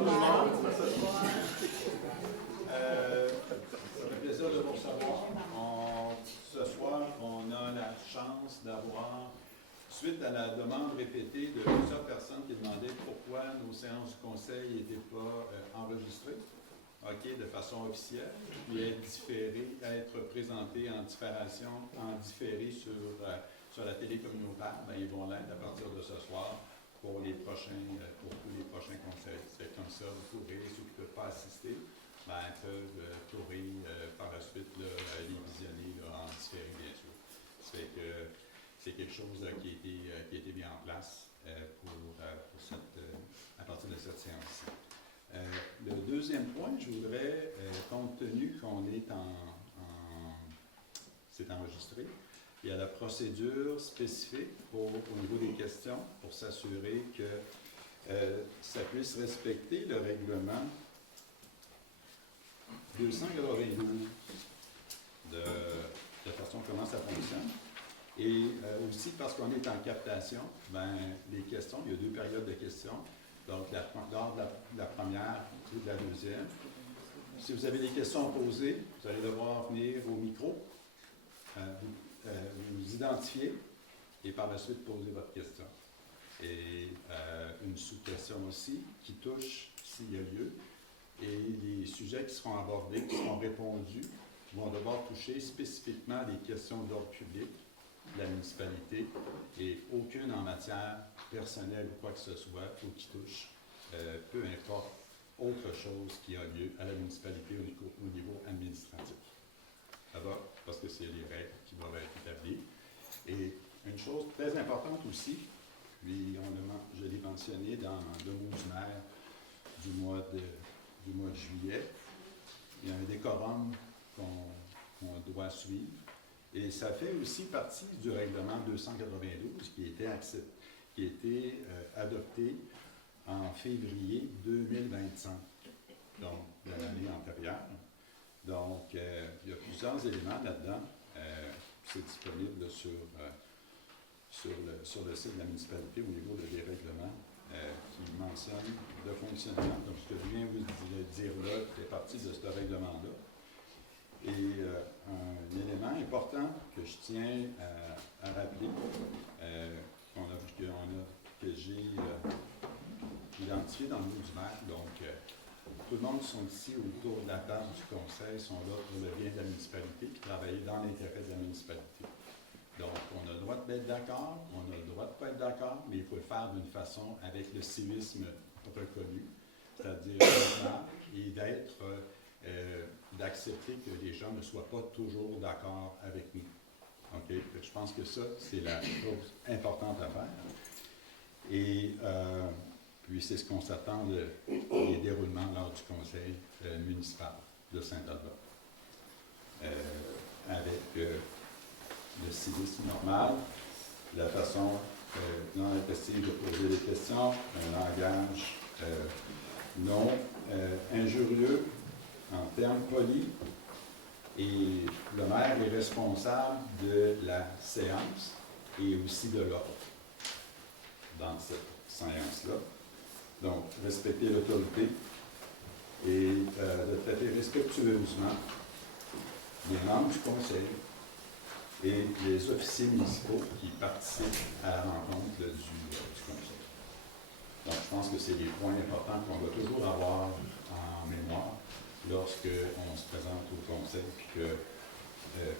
Bonsoir tout le monde. Ça fait plaisir de vous recevoir. Ce soir, on a la chance d'avoir, suite à la demande répétée de plusieurs personnes qui demandaient pourquoi nos séances du conseil n'étaient pas enregistrées, de façon officielle, puis être présentées en différé sur la télé communautaire, ils vont l'être à partir de ce soir pour tous les prochains conseils. C'est comme ça, vous pourrez, ceux qui ne peuvent pas assister, peuvent pourrez par la suite les visionner en différé, bien sûr. Ça fait que c'est quelque chose qui a été mis en place à partir de cette séance-ci. Le deuxième point, je voudrais, compte tenu qu'on est c'est enregistré, il y a la procédure spécifique au niveau des questions pour s'assurer que ça puisse respecter le règlement 292 de la façon comment ça fonctionne. Et aussi parce qu'on est en captation, les questions, il y a 2 périodes de questions. Donc, lors de la première ou de la deuxième. Si vous avez des questions à poser, vous allez devoir venir au micro, vous identifier et par la suite poser votre question. Et une sous-question aussi qui touche, s'il y a lieu, et les sujets qui seront abordés, qui seront répondus, vont devoir toucher spécifiquement les questions d'ordre public de la municipalité et aucune en matière personnelle ou quoi que ce soit ou qui touche, peu importe, autre chose qui a lieu à la municipalité au niveau administratif. Ça va? Parce que c'est les règles qui doivent être établies. Et une chose très importante aussi, puis je l'ai mentionné dans le mot du maire du mois de juillet, il y a un décorum qu'on doit suivre. Et ça fait aussi partie du règlement 292 qui a été adopté en février 2025, donc de l'année antérieure. Donc, il y a plusieurs éléments là-dedans. C'est disponible sur le site de la municipalité au niveau des règlements qui mentionnent le fonctionnement. Donc, ce que je viens vous dire là fait partie de ce règlement-là. Et un élément important que je tiens à rappeler, que j'ai identifié dans le mot du maire, donc tout le monde qui sont ici autour de la table du conseil sont là pour le bien de la municipalité et travailler dans l'intérêt de la municipalité. Donc, on a le droit d'être d'accord, on a le droit de ne pas être d'accord, mais il faut le faire d'une façon avec le civisme reconnu, c'est-à-dire et d'accepter que les gens ne soient pas toujours d'accord avec nous. Okay? Je pense que ça, c'est la chose importante à faire. Et puis, c'est ce qu'on s'attend des déroulements lors du conseil municipal de Saint-Albert. Avec le civisme normal, la façon non intestive de poser des questions, un langage non injurieux, en termes polis, et le maire est responsable de la séance et aussi de l'ordre dans cette séance-là. Donc, respecter l'autorité et de traiter respectueusement les membres du conseil et les officiers municipaux qui participent à la rencontre du conseil. Donc, je pense que c'est des points importants qu'on doit toujours avoir en mémoire lorsqu'on se présente au conseil, puis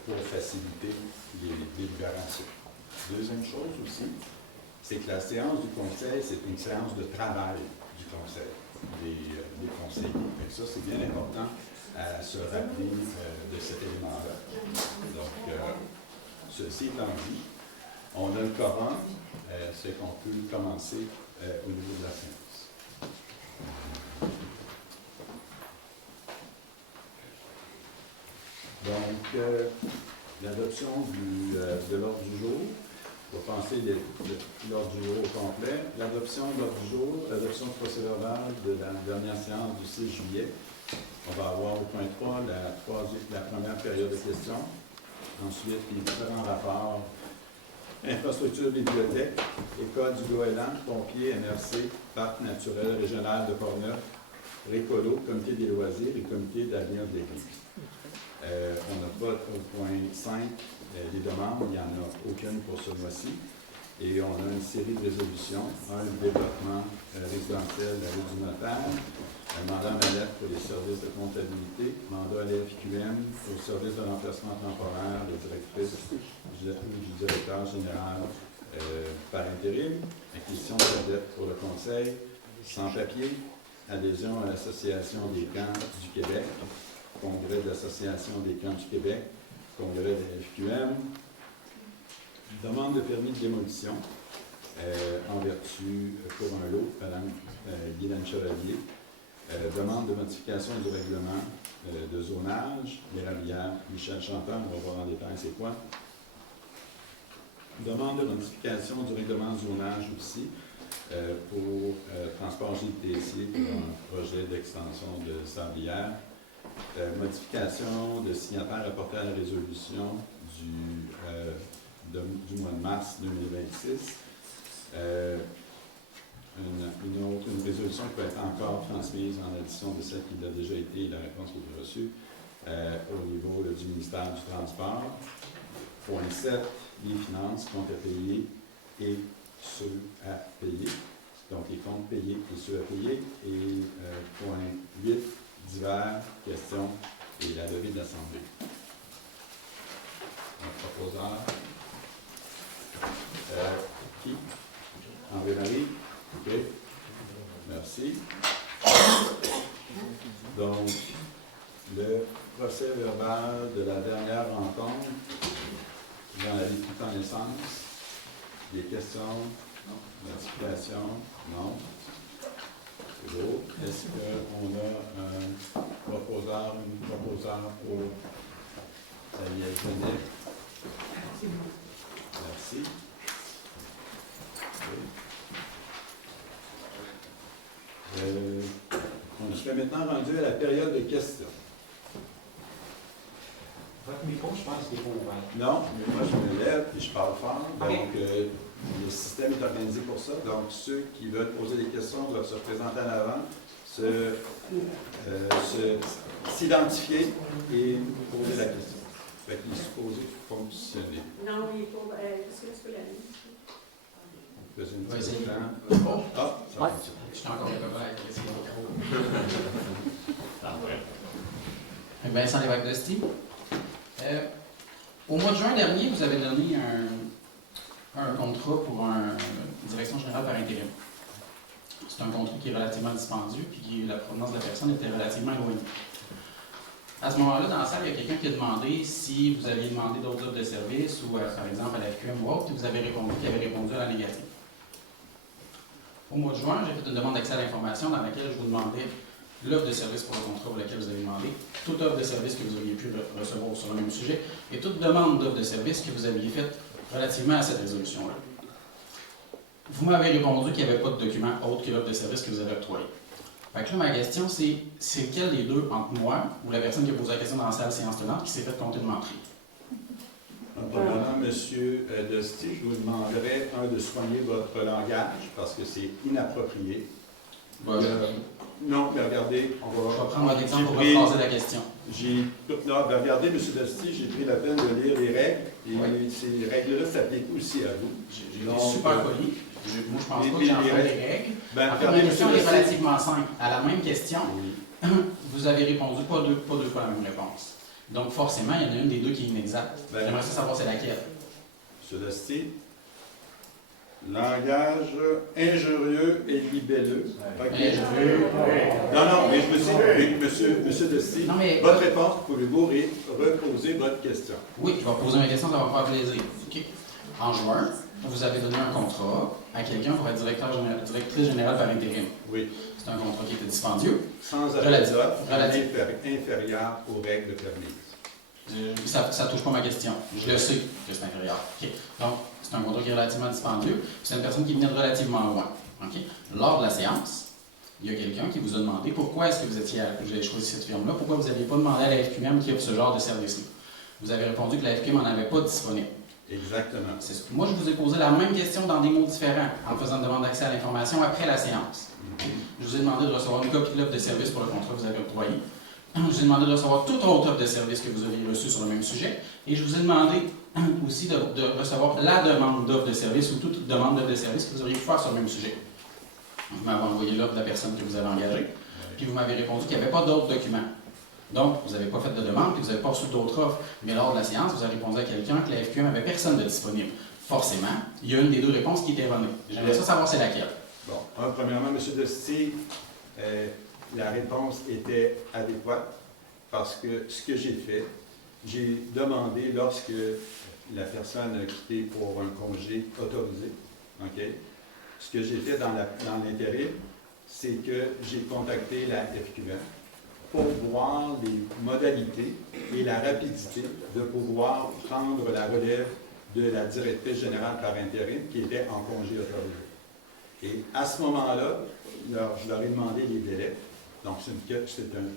pour faciliter les délibérations. Deuxième chose aussi, c'est que la séance du conseil, c'est une séance de travail du conseil, des conseillers. Et ça, c'est bien important à se rappeler de cet élément-là. Donc, ceci étant dit, on a le quorum, c'est qu'on peut commencer au niveau de la séance. Donc, l'adoption de l'ordre du jour, on va penser l'ordre du jour au complet. L'adoption de l'ordre du jour, l'adoption du procès-verbal de la dernière séance du 6 juillet. On va avoir au point 3 la première période de questions. Ensuite, les différents rapports. Infrastructure, bibliothèque, École du Goéland, pompiers, MRC, Parc naturel régional de Portneuf, Récolo, comité des loisirs et comité d'avenir de l'Église. On n'a pas au point 5 les demandes, il n'y en a aucune pour ce mois-ci. Et on a une série de résolutions. Un, le développement résidentiel de la rue du Notaire, un mandat Mallette pour les services de comptabilité, mandat à l'FQM au service de remplacement temporaire de directrice du directeur général par intérim, acquisition de la dette pour le conseil, sans papier, adhésion à l'Association des camps du Québec, congrès de l'Association des camps du Québec, congrès de la FQM, demande de permis de démolition en vertu pour un lot, Madame Guylaine Chevalier. Demande de modification du règlement de zonage, l'érablière Michel Chantal, on va voir en détail c'est quoi. Demande de modification du règlement de zonage aussi pour transport GTC pour un projet d'extension de sablière. Modification de signataire apporté à la résolution du mois de mars 2026. Une résolution qui peut être encore transmise en addition de celle qui l'a déjà été, la réponse que j'ai reçue, au niveau du ministère du Transport. Point 7, les finances, comptes à payer et ceux à payer. Donc, les comptes payés et ceux à payer. Et point 8, divers, questions et la levée de l'Assemblée. Un proposeur. Qui? Henri-Marie? OK. Merci. Donc, le procès verbal de la dernière rencontre dans la vie tout en essence. Des questions? Non. Modifications? Non. C'est beau. Est-ce qu'on a un proposeur, une proposeur pour ça y est, merci. Je serai maintenant rendu à la période de questions. Votre micro, je pense qu'il est pas ouvert. Non, mais moi je me lève et je parle fort. Donc, le système est organisé pour ça. Donc, ceux qui veulent poser des questions doivent se présenter en avant, s'identifier et poser la question. Fait qu'il est supposé fonctionner. Non, il faut. Est-ce que tu peux l'amener? Faisez une Vas-y. petite plan. Oh. Ah, ça Ouais. fonctionne. Je suis encore un peu avec les micros. Vincent Lévesque-Dosti. Au mois de juin dernier, vous avez donné un contrat pour une direction générale par intérim. C'est un contrat qui est relativement dispendieux, puis la provenance de la personne était relativement éloignée. À ce moment-là, dans la salle, il y a quelqu'un qui a demandé si vous aviez demandé d'autres offres de services, ou par exemple à la FQM ou autre, et vous avez répondu qu'il avait répondu à la négative. Au mois de juin, j'ai fait une demande d'accès à l'information dans laquelle je vous demandais l'offre de service pour le contrat pour lequel vous avez demandé, toute offre de service que vous auriez pu recevoir sur le même sujet, et toute demande d'offre de service que vous aviez faite relativement à cette résolution-là. Vous m'avez répondu qu'il n'y avait pas de document autre que l'offre de service que vous avez octroyé. Fait que là, ma question, c'est lequel des deux, entre moi ou la personne qui a posé la question dans la salle séance tenante, qui s'est fait compter de mentir? Maintenant, M. Dosti, je vous demanderai, de soigner votre langage parce que c'est inapproprié. Non, mais regardez, on va... Je vais prendre un exemple pour rephraser la question. Regardez, M. Dosti, j'ai pris la peine de lire les règles, et Oui. ces règles-là s'appliquent aussi à vous. J'ai été super poli. Moi, je pense pas que j'ai enfreint les règles. Ben, En fait, regardez, ma M. question est Dosti. relativement simple. À la même question, Oui. vous avez répondu pas deux fois la même réponse. Donc, forcément, il y en a une des deux qui est inexacte. Ben, J'aimerais savoir c'est laquelle. M. Dosti, langage injurieux et libelleux. Ok. Non, mais je me suis dit, monsieur Dosti, Non, mais- votre réponse, pouvez-vous reposer votre question? Oui, je vais poser ma question, ça va me faire plaisir. OK. En juin, vous avez donné un contrat à quelqu'un pour être directrice générale par intérim. Oui. C'est un contrat qui était dispendieux. Sans appel Relatif. d'offres, Relatif. inférieur aux règles de permis. Ça ne touche pas ma question. Je le sais que c'est inférieur. OK. Donc, c'est un contrat qui est relativement dispendieux. C'est une personne qui vient de relativement loin. OK. Lors de la séance, il y a quelqu'un qui vous a demandé pourquoi est-ce que vous avez choisi cette firme-là, pourquoi vous n'aviez pas demandé à la FQM qui offre ce genre de service-là. Vous avez répondu que la FQM n'en avait pas disponible. Exactement. Moi, je vous ai posé la même question dans des mots différents, en faisant une demande d'accès à l'information après la séance. Je vous ai demandé de recevoir une copie de l'offre de service pour le contrat que vous avez octroyé. Je vous ai demandé de recevoir toute autre offre de service que vous aviez reçue sur le même sujet. Et je vous ai demandé aussi de recevoir la demande d'offre de service ou toute demande d'offre de service que vous auriez pu faire sur le même sujet. Vous m'avez envoyé l'offre de la personne que vous avez engagée, puis vous m'avez répondu qu'il n'y avait pas d'autres documents. Donc, vous n'avez pas fait de demande, puis vous n'avez pas reçu d'autres offres. Mais lors de la séance, vous avez répondu à quelqu'un que la FQM n'avait personne de disponible. Forcément, il y a une des deux réponses qui est erronée. J'aimerais ça savoir c'est laquelle. Bon, premièrement, M. Dosti, la réponse était adéquate parce que ce que j'ai fait, j'ai demandé lorsque la personne a quitté pour un congé autorisé, OK? Ce que j'ai fait dans l'intérim, c'est que j'ai contacté la FQM pour voir les modalités et la rapidité de pouvoir prendre la relève de la directrice générale par intérim qui était en congé autorisé. Et à ce moment-là, je leur ai demandé les délais. Donc, c'est un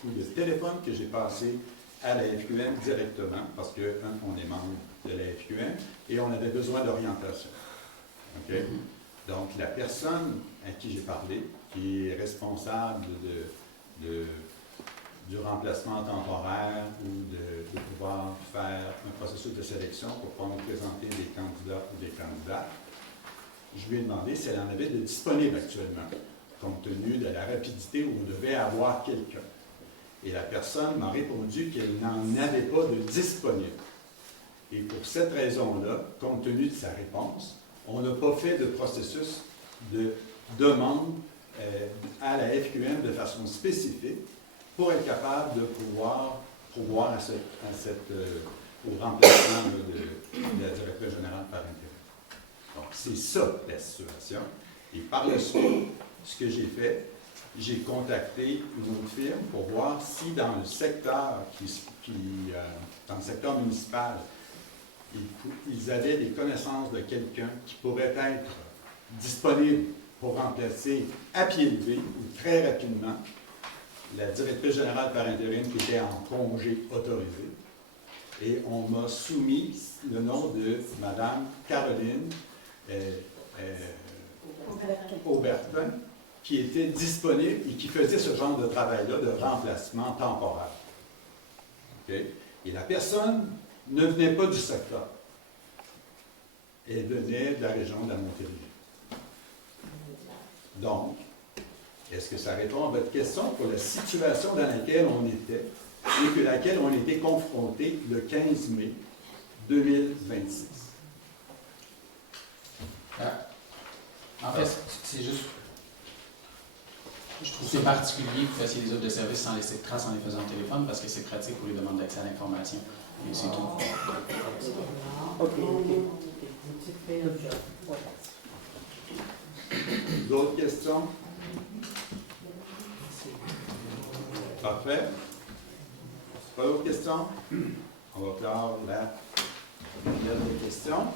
coup de téléphone que j'ai passé à la FQM directement, parce qu'on est membre de la FQM et on avait besoin d'orientation. OK? Donc, la personne à qui j'ai parlé, qui est responsable du remplacement temporaire ou de pouvoir faire un processus de sélection pour pouvoir nous présenter des candidats ou des candidates, je lui ai demandé si elle en avait de disponible actuellement, compte tenu de la rapidité où on devait avoir quelqu'un. Et la personne m'a répondu qu'elle n'en avait pas de disponible. Et pour cette raison-là, compte tenu de sa réponse, on n'a pas fait de processus de demande à la FQM de façon spécifique pour être capable de pouvoir pourvoir au remplacement de la directrice générale par intérim. Donc, c'est ça la situation. Et par la suite, ce que j'ai fait, j'ai contacté une autre firme pour voir si dans le secteur, dans le secteur municipal, ils avaient des connaissances de quelqu'un qui pourrait être disponible pour remplacer à pied levé ou très rapidement la directrice générale par intérim qui était en congé autorisé. Et on m'a soumis le nom de Mme Caroline Aubertin, qui était disponible et qui faisait ce genre de travail-là, de remplacement temporaire. Okay? Et la personne ne venait pas du secteur. Elle venait de la région de la Montérégie. Donc, est-ce que ça répond à votre question pour la situation dans laquelle on était et que laquelle on était confronté le 15 mai 2026? En fait, c'est juste... Je trouve que c'est particulier que vous fassiez des offres de services sans laisser de traces en les faisant au téléphone parce que c'est pratique pour les demandes d'accès à l'information. Mais c'est tout. D'autres questions? Parfait. Pas d'autres questions? On va faire la période des questions.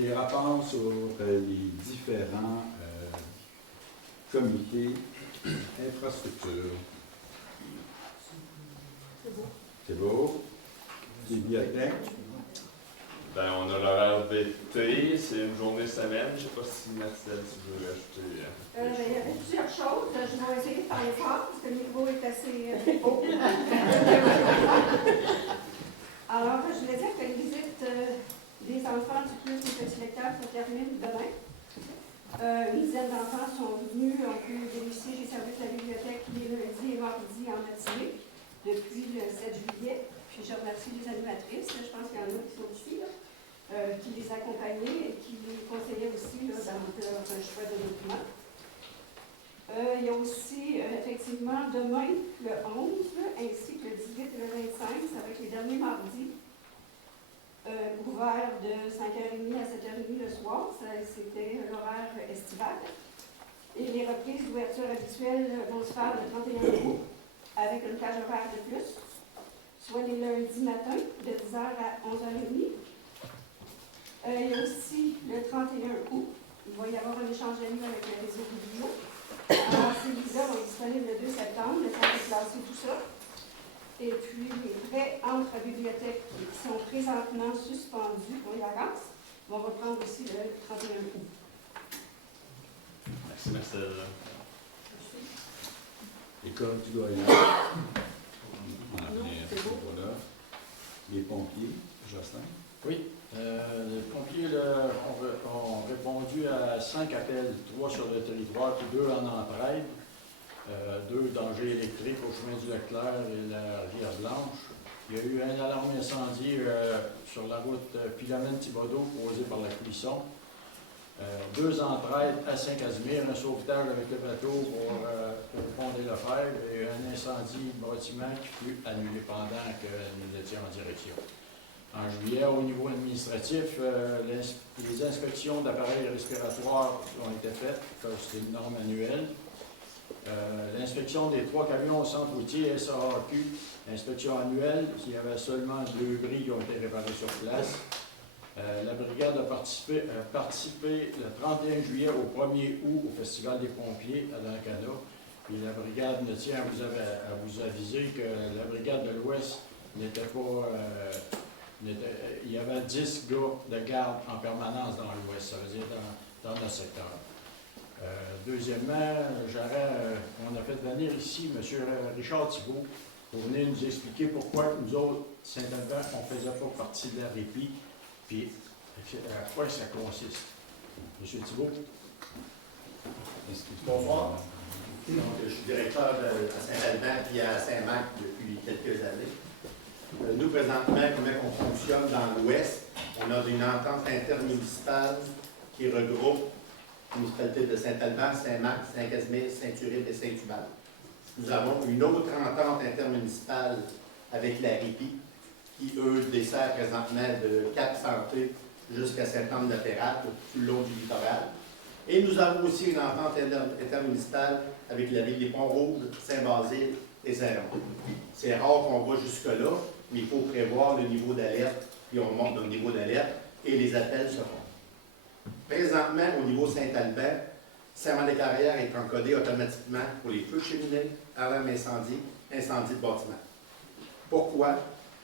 Les rapports sur les différents comités infrastructures. C'est beau. Bibliothèque. Ben, on a l'horaire d'été, c'est une journée semaine. Je ne sais pas si Marcel, tu veux rajouter. Il y avait plusieurs choses. Je vais essayer de parler fort parce que le niveau est assez haut. Alors, je voulais dire que les visites des enfants du club des petits lecteurs se terminent demain. Une dizaine d'enfants sont venus, ont pu bénéficier des services de la bibliothèque les lundis et mardis en matinée depuis le 7 juillet. Puis je remercie les animatrices, je pense qu'il y en a qui sont ici, qui les accompagnaient et qui les conseillaient aussi dans leur choix de documents. Il y a aussi, effectivement, demain, le 11, ainsi que le 18 et le 25, ça va être les derniers mardis, ouvert de 5h30 à 7h30 le soir. C'était l'horaire estival. Et les reprises d'ouverture habituelles vont se faire le 31 août, avec une plage horaire de plus, soit les lundis matins, de 10h à 11h30. Il y a aussi le 31 août, il va y avoir un échange d'amis avec le réseau vidéo. Alors, ces visas vont être disponibles le 2 septembre, le temps de classer tout ça. Et puis, les prêts entre la bibliothèque qui sont présentement suspendus pour les vacances vont reprendre aussi le 31 août. Merci, Marcel. École du doyen. On a Non, rien, c'est beau. voilà. Les pompiers, Jocelyn. Oui, les pompiers là, ont répondu à 5 appels, 3 sur le territoire, puis 2 en entraide. 2 dangers électriques au chemin du Leclerc et la rivière Blanche. Il y a eu un alarme incendie sur la route Philomène-Thibodeau causé par la cuisson. 2 entraides à Saint-Casimir, un sauvetage avec le bateau pour pont des Lefebvre et un incendie de bâtiment qui fut annulé pendant que nous étions en direction. En juillet, au niveau administratif, les inspections d'appareils respiratoires ont été faites, comme c'est une norme annuelle. L'inspection des 3 camions au centre routier SAAQ, inspection annuelle, il y avait seulement 2 bris qui ont été réparés sur place. La brigade a participé le 31 juillet au 1er août au Festival des pompiers à Lancana. Puis la brigade me tient à vous aviser que la brigade de l'Ouest n'était pas... il y avait 10 gars de garde en permanence dans l'Ouest, ça veut dire dans notre secteur. Deuxièmement, on a fait venir ici M. Richard Thibault pour venir nous expliquer pourquoi nous autres, Saint-Albert, on ne faisait pas partie de la répit, puis à quoi ça consiste. M. Thibault. Bonsoir. Donc, je suis directeur à Saint-Albert et à Saint-Marc depuis quelques années. Nous, présentement, comment on fonctionne dans l'Ouest, on a une entente intermunicipale qui regroupe les municipalités de Saint-Albert, Saint-Marc, Saint-Casimir, Saint-Uribe et Saint-Hubert. Nous avons une autre entente intermunicipale avec la RIPI, qui, eux, dessert présentement de Cap-Santé jusqu'à Saint-Anne-de-Péracle, tout le long du littoral. Et nous avons aussi une entente intermunicipale avec la ville des Ponts-Rouges, Saint-Basile et Saint-Raymond. C'est rare qu'on va jusque-là, mais il faut prévoir le niveau d'alerte, puis on monte le niveau d'alerte, et les appels se font. Présentement, au niveau Saint-Albert, Saint-Marie-des-Carrières est encodé automatiquement pour les feux de cheminée, alarme incendie, incendie de bâtiment. Pourquoi?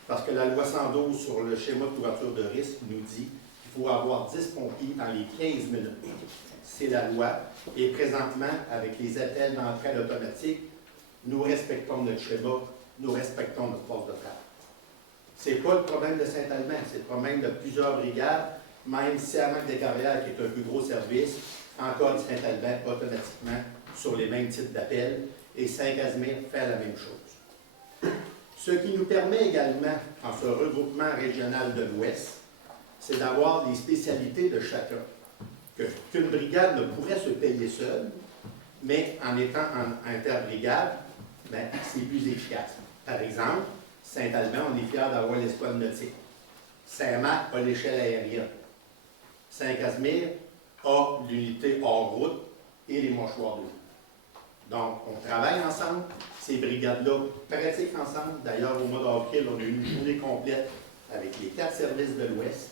Parce que la loi 112 sur le schéma de couverture de risque nous dit qu'il faut avoir 10 pompiers dans les 15 minutes. C'est la loi. Et présentement, avec les appels d'entraide automatique, nous respectons notre schéma, nous respectons notre force de frappe. Ce n'est pas le problème de Saint-Albert, c'est le problème de plusieurs brigades, même Saint-Marc-des-Carrières, qui est un plus gros service, encore Saint-Albert automatiquement sur les mêmes types d'appels, et Saint-Casimir fait la même chose. Ce qui nous permet également, en ce regroupement régional de l'Ouest, c'est d'avoir des spécialités de chacun. Qu'une brigade ne pourrait se payer seule, mais en étant en interbrigade, ben, c'est plus efficace. Par exemple, Saint-Albert, on est fiers d'avoir l'escouade nautique. Saint-Marc a l'échelle aérienne. Saint-Casimir a l'unité hors route et les mouchoirs de vie. Donc, on travaille ensemble. Ces brigades-là pratiquent ensemble. D'ailleurs, au mois d'avril, on a eu une journée complète avec les 4 services de l'Ouest,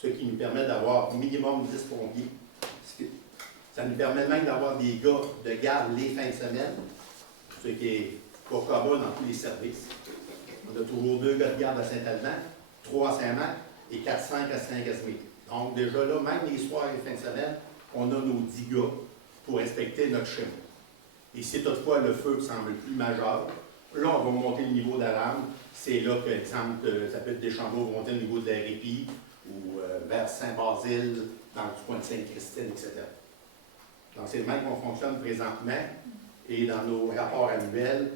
ce qui nous permet d'avoir minimum 10 pompiers. Ça nous permet même d'avoir des gars de garde les fins de semaine, ce qui est pas commun dans tous les services. On a toujours 2 gars de garde à Saint-Albert, 3 à Saint-Marc et 4-5 à Saint-Casimir. Donc déjà là, même les soirs et les fins de semaine, on a nos 10 gars pour respecter notre schéma. Et si toutefois le feu semble plus majeur, là on va monter le niveau d'alarme. C'est là que, exemple, ça peut être des Deschambault va monter le niveau de la répit ou vers Saint-Basile, dans le coin de Sainte-Christine, etc. Donc c'est le même qu'on fonctionne présentement et dans nos rapports annuels,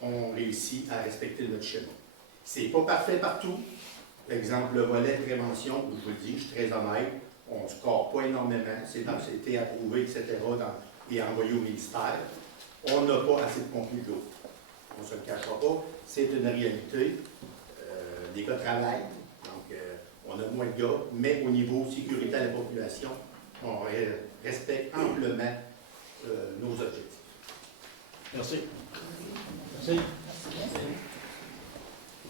on réussit à respecter notre schéma. C'est pas parfait partout. Par exemple, le volet prévention, où je vous le dis, je suis très honnête, on ne score pas énormément, c'était approuvé, etc., et envoyé au ministère. On n'a pas assez de contenu d'eau. On ne se le cachera pas, c'est une réalité. Les gars travaillent, donc on a moins de gars, mais au niveau sécurité à la population, on respecte amplement nos objectifs. Merci. Merci.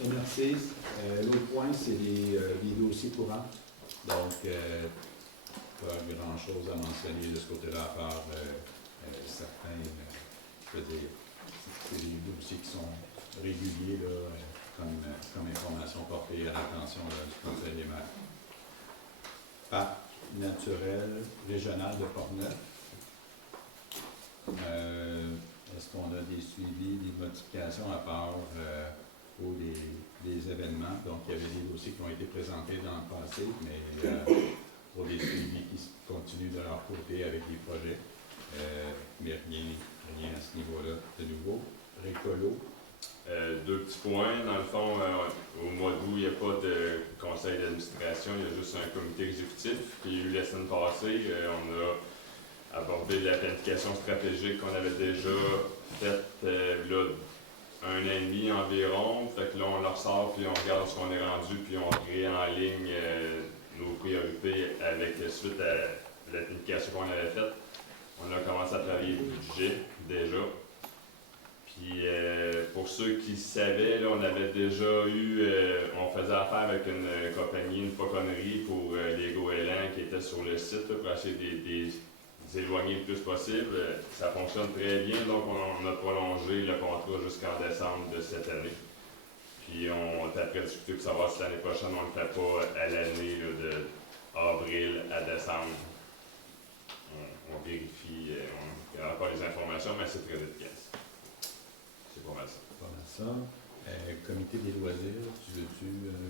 Merci. L'autre point, c'est les dossiers courants. Donc, pas grand-chose à mentionner de ce côté-là, à part certains, je veux dire, c'est des dossiers qui sont réguliers, là, comme information portée à l'attention du Conseil des maires. Parc naturel régional de Portneuf. Est-ce qu'on a des suivis, des modifications à part pour les événements? Donc, il y avait des dossiers qui ont été présentés dans le passé, mais pour des suivis qui continuent de leur côté avec des projets, mais rien à ce niveau-là de nouveau. Récolo. Deux petits points. Dans le fond, au mois d'août, il n'y a pas de conseil d'administration, il y a juste un comité exécutif. Puis, il y a eu la semaine passée, on a abordé la planification stratégique qu'on avait déjà faite là, 1 an et demi environ. Fait que là, on la ressort, puis on regarde ce qu'on est rendu, puis on crée en ligne nos priorités avec suite à la planification qu'on avait faite. On a commencé à travailler le budget déjà. Puis pour ceux qui savaient, là, on avait déjà eu, on faisait affaire avec une compagnie, une fauconnerie pour les goélands qui était sur le site là, pour essayer de s'éloigner le plus possible. Ça fonctionne très bien, donc on a prolongé le contrat jusqu'en décembre de cette année. Puis on est après discuté pour savoir si l'année prochaine on ne le fait pas à l'année de avril à décembre. On vérifie, on n'a pas les informations, mais c'est très efficace. C'est pas mal ça. Pas mal ça. Comité des loisirs, tu veux-tu...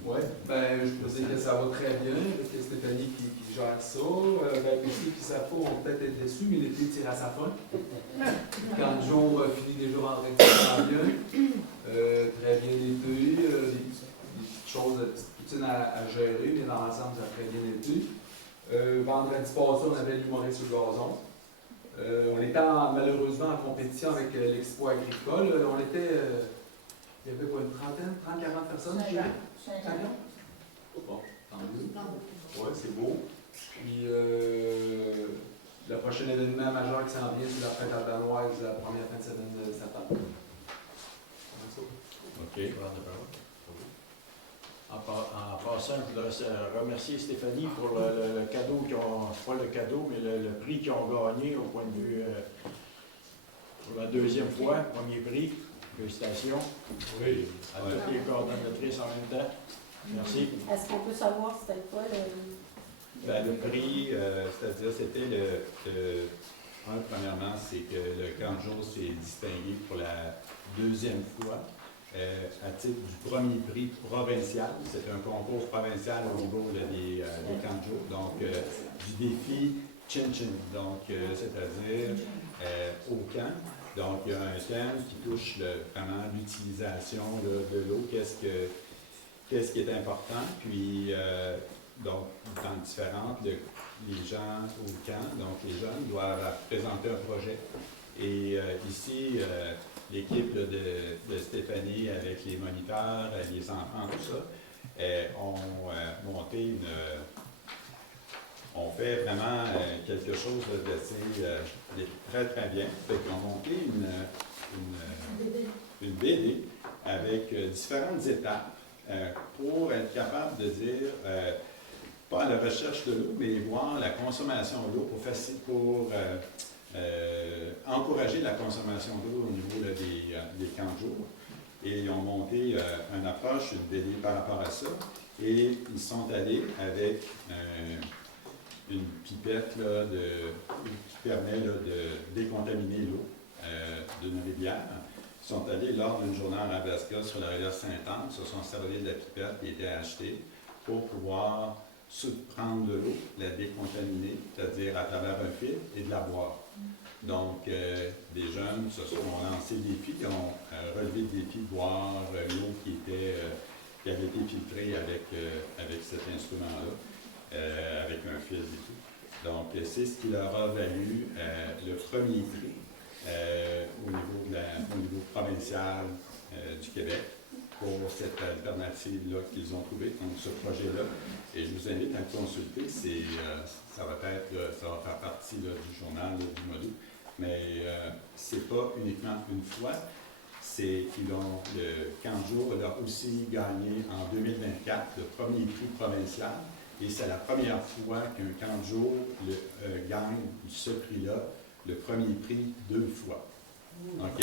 Oui, ben, je peux dire que ça va très bien, avec Stéphanie qui gère ça. Ben, les ceux qui ne savent pas vont peut-être être déçus, mais l'été tire à sa fin. Quand le jour finit déjà en train de faire bien. Très bien l'été, des petites choses, des petites poutines à gérer, mais dans l'ensemble, ça a très bien été. Vendredi passé, on avait l'humoriste sur le gazon. On était malheureusement en compétition avec l'Expo agricole. On était... il y avait quoi, une trentaine, 30-40 personnes? 50. Bon, tant mieux. Oui, c'est beau. Puis, le prochain événement majeur qui s'en vient, c'est la fête albanoise, la première fin de semaine de septembre. OK. En passant, je voudrais remercier Stéphanie pour le cadeau qu'ils ont, pas le cadeau, mais le prix qu'ils ont gagné au point de vue, pour la deuxième fois, premier prix. Félicitations. Oui. À toutes les coordonnatrices en même temps. Merci. Est-ce qu'on peut savoir c'était quoi le... Ben, le prix, c'est-à-dire, c'était premièrement, c'est que le camp de jour s'est distingué pour la deuxième fois à titre du premier prix provincial. C'est un concours provincial au niveau des camps de jour. Donc, du défi Chin Chin. Donc, c'est-à-dire au camp. Donc, il y a un thème qui touche vraiment l'utilisation de l'eau, qu'est-ce qui est important, puis donc, dans différentes, les gens au camp, donc les jeunes doivent présenter un projet. Et ici, l'équipe de Stéphanie avec les moniteurs, les enfants, tout ça, ont monté on fait vraiment quelque chose de très, très bien. Fait qu'on a monté une BD avec différentes étapes pour être capable de dire, pas à la recherche de l'eau, mais voir la consommation d'eau pour encourager la consommation d'eau au niveau des camps de jour. Et ils ont monté une approche, une BD par rapport à ça. Et ils sont allés avec une pipette là, qui permet là, de décontaminer l'eau d'une rivière. Ils sont allés lors d'une journée en Alaska sur la rivière Sainte-Anne, se sont servis de la pipette qui était achetée pour pouvoir prendre de l'eau, la décontaminer, c'est-à-dire à travers un fil et de la boire. Donc, des jeunes se sont lancés le défi, ils ont relevé le défi de boire l'eau qui avait été filtrée avec cet instrument-là. Avec un fil et tout. Donc, c'est ce qui leur a valu le premier prix au niveau provincial du Québec pour cette alternative-là qu'ils ont trouvée, donc ce projet-là. Et je vous invite à le consulter. Ça va faire partie là, du journal là, du mois d'août. Mais c'est pas uniquement une fois. Le camp de jour a aussi gagné en 2024 le premier prix provincial. Et c'est la première fois qu'un camp de jour gagne ce prix-là le premier prix 2 fois. OK?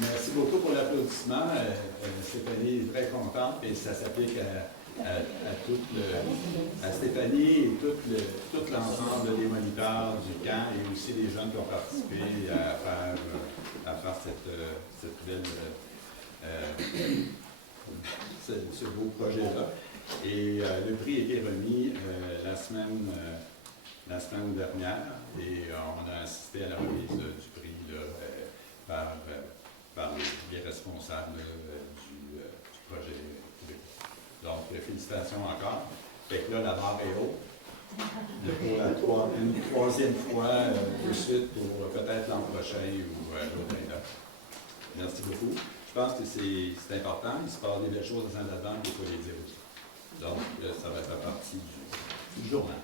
Merci beaucoup pour l'applaudissement. Stéphanie est très contente et ça s'applique à Stéphanie et tout l'ensemble des moniteurs du camp et aussi les jeunes qui ont participé à faire cette belle, ce beau projet-là. Et le prix a été remis la semaine dernière et on a assisté à la remise du prix là, par les responsables du projet. Donc, félicitations encore. Fait que là, la barre est haute. Pour une troisième fois de suite pour peut-être l'an prochain ou l'autre année. Merci beaucoup. Je pense que c'est important. Il se passe des belles choses dans Saint-Alban, il faut les dire aussi. Donc, ça va faire partie du journal.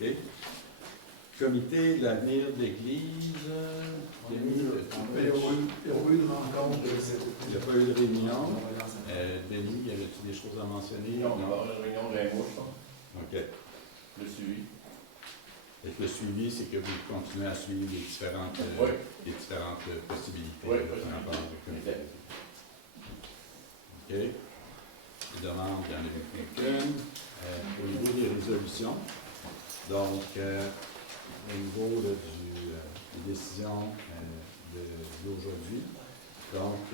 OK. Comité de l'avenir de l'Église. Il n'y a pas eu de rencontre. Il n'y a pas eu de réunion. Denis, y avait-tu des choses à mentionner? Non, on va avoir une réunion de la gauche, OK. le suivi. Et le suivi, c'est que vous continuez à suivre les différentes possibilités. Oui, par rapport au comité. OK. Les demandes, il y en a eu quelques-unes. Au niveau des résolutions, donc, au niveau des décisions d'aujourd'hui, donc,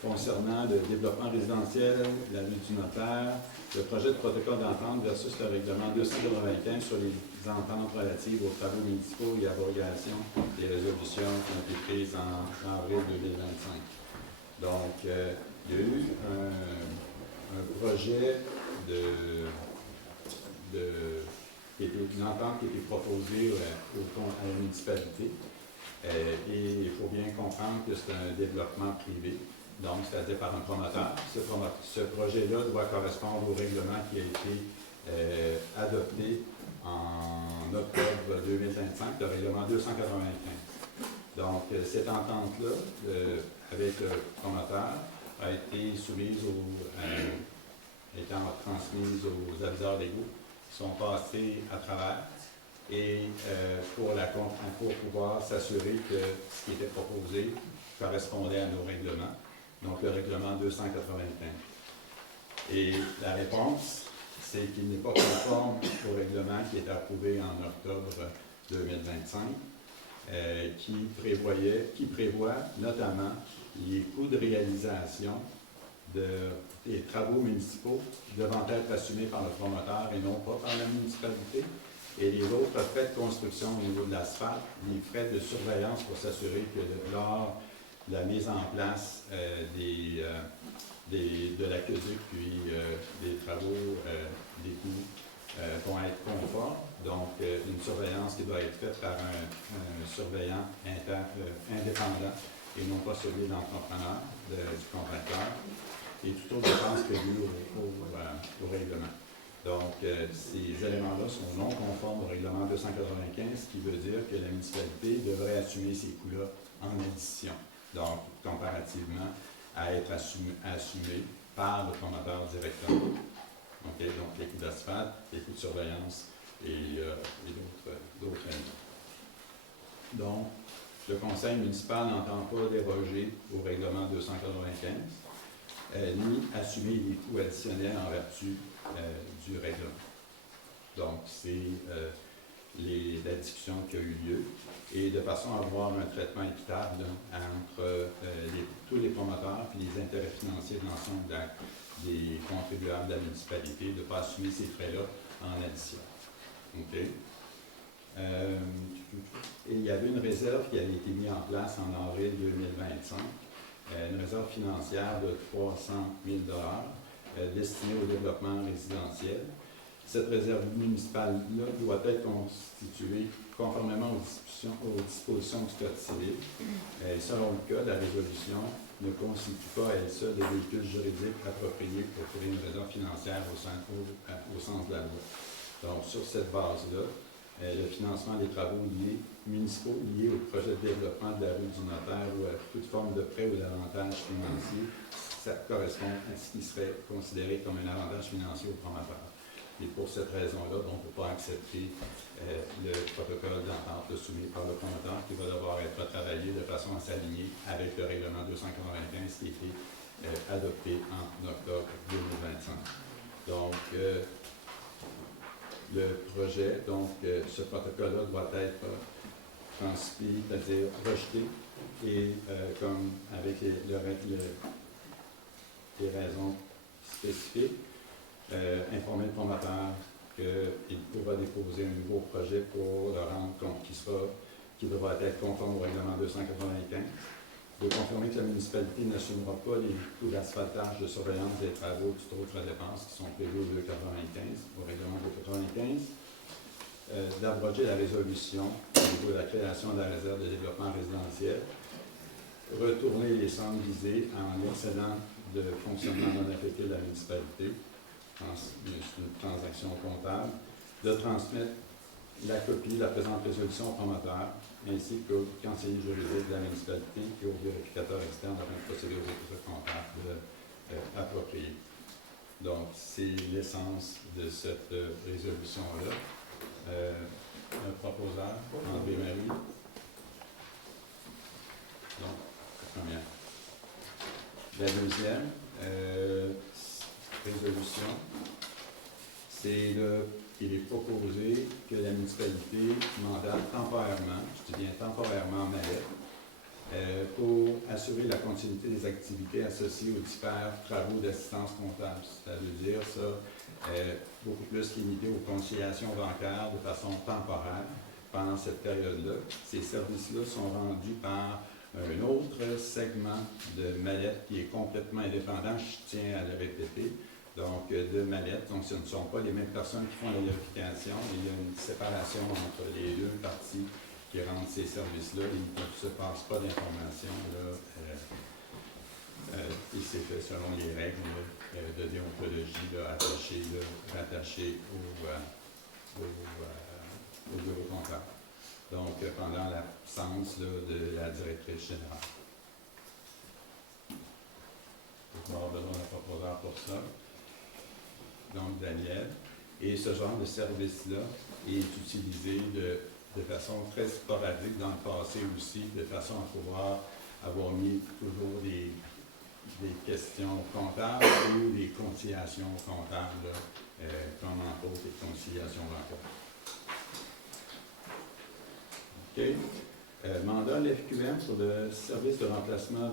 concernant le développement résidentiel, la vue du notaire, le projet de protocole d'entente versus le règlement 295 sur les ententes relatives aux travaux municipaux et abrogation des résolutions qui ont été prises en avril 2025. Donc, il y a eu un projet une entente qui a été proposée à la municipalité. Et il faut bien comprendre que c'est un développement privé, donc c'est-à-dire par un promoteur. Ce projet-là doit correspondre au règlement qui a été adopté en octobre 2025, le règlement 295. Donc, cette entente-là, avec le promoteur, a été transmise aux aviseurs légaux qui sont passés à travers et pour pouvoir s'assurer que ce qui était proposé correspondait à nos règlements, donc le règlement 295. Et la réponse, c'est qu'il n'est pas conforme au règlement qui est approuvé en octobre 2025, qui prévoit notamment les coûts de réalisation des travaux municipaux devant être assumés par le promoteur et non pas par la municipalité. Et les autres frais de construction au niveau de l'asphalte, les frais de surveillance pour s'assurer que lors de la mise en place de l'aqueduc puis des travaux, des coûts vont être conformes. Donc, une surveillance qui doit être faite par un surveillant indépendant et non pas celui de l'entrepreneur, du contracteur, et toute autre dépense prévue au règlement. Donc, ces éléments-là sont non conformes au règlement 295, ce qui veut dire que la municipalité devrait assumer ces coûts-là en addition. Donc, comparativement à être assumés par le promoteur directement. Okay? Donc, les coûts d'asphalte, les coûts de surveillance et d'autres éléments. Donc, le conseil municipal n'entend pas déroger au règlement 295, ni assumer les coûts additionnels en vertu du règlement. Donc, c'est la discussion qui a eu lieu, et de façon à avoir un traitement équitable entre tous les promoteurs et les intérêts financiers de l'ensemble des contribuables de la municipalité, de ne pas assumer ces frais-là en addition. OK? Et il y avait une réserve qui avait été mise en place en avril 2025, une réserve financière de 300 000 destinée au développement résidentiel. Cette réserve municipale-là doit être constituée conformément aux dispositions du Code civil. Selon le Code, la résolution ne constitue pas à elle seule le véhicule juridique approprié pour créer une réserve financière au sens de la loi. Donc, sur cette base-là, le financement des travaux municipaux liés au projet de développement de la rue du Notaire ou à toute forme de prêt ou d'avantage financier, ça correspond à ce qui serait considéré comme un avantage financier au promoteur. Et pour cette raison-là, on ne peut pas accepter le protocole d'entente soumis par le promoteur qui va devoir être retravaillé de façon à s'aligner avec le règlement 295 qui a été adopté en octobre 2025. Donc, le projet, ce protocole-là doit être transmis, c'est-à-dire rejeté, et comme avec les raisons spécifiques, informer le promoteur qu'il pourra déposer un nouveau projet pour le rendre compte qui devra être conforme au règlement 295. De confirmer que la municipalité n'assumera pas les coûts d'asphaltage de surveillance des travaux toute autre dépense qui sont prévus au 295, au règlement 295. D'abroger la résolution au niveau de la création de la réserve de développement résidentiel. Retourner les sommes visées en excédent de fonctionnement non affecté de la municipalité. C'est une transaction comptable. De transmettre la copie de la présente résolution au promoteur, ainsi qu'au conseiller juridique de la municipalité et au vérificateur externe afin de procéder aux écritures comptables appropriées. Donc, c'est l'essence de cette résolution-là. Un proposeur, André-Marie. Donc, la première. La deuxième résolution, il est proposé que la municipalité mandate temporairement, je dis bien temporairement Mallette, pour assurer la continuité des activités associées aux divers travaux d'assistance comptable. Ça veut dire beaucoup plus limité aux conciliations bancaires de façon temporaire pendant cette période-là. Ces services-là sont rendus par un autre segment de Mallette qui est complètement indépendant, je tiens à le répéter, donc de Mallette. Donc ce ne sont pas les mêmes personnes qui font la vérification. Il y a une séparation entre les deux parties qui rendent ces services-là. Il ne se passe pas d'informations. Il s'est fait selon les règles de déontologie rattachées au bureau comptable. Donc, pendant l'absence de la directrice générale. On va avoir besoin d'un proposeur pour ça. Donc, Daniel. Et ce genre de service-là est utilisé de façon très sporadique dans le passé aussi, de façon à pouvoir avoir mis toujours des questions comptables ou des conciliations comptables, comme entre autres les conciliations bancaires. OK. Mandat de l'FQM sur le service de remplacement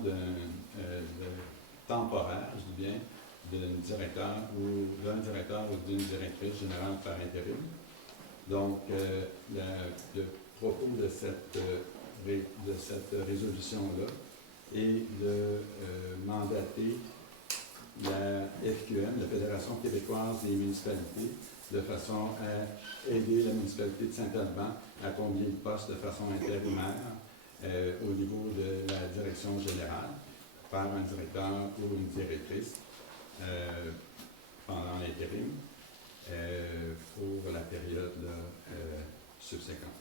temporaire, je dis bien, d'un directeur ou d'une directrice générale par intérim. Donc, le propos de cette résolution-là est de mandater la FQM, la Fédération québécoise des municipalités, de façon à aider la municipalité de Saint-Alban à combler le poste de façon intérimaire au niveau de la direction générale par un directeur ou une directrice pendant l'intérim pour la période subséquente.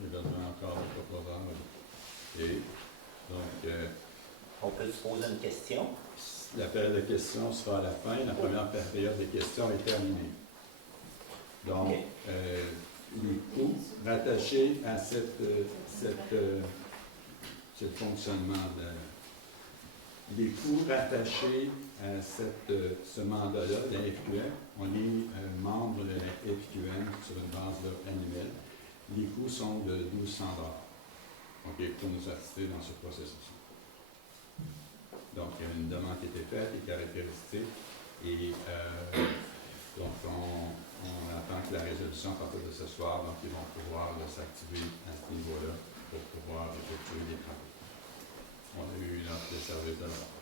J'ai besoin encore de proposants. Et donc, on peut se poser une question? La période de questions sera à la fin. La première période de questions est terminée. Donc, okay. Les coûts rattachés à ce fonctionnement, les coûts rattachés à ce mandat-là de la FQM, on est membre de la FQM sur une base annuelle. Les coûts sont de 1 200 $. OK, pour nous assister dans ce processus. Donc, il y a une demande qui a été faite, les caractéristiques, et donc on attend que la résolution à partir de ce soir, donc ils vont pouvoir s'activer à ce niveau-là pour pouvoir effectuer des travaux. On a eu une offre de service de l'ordre.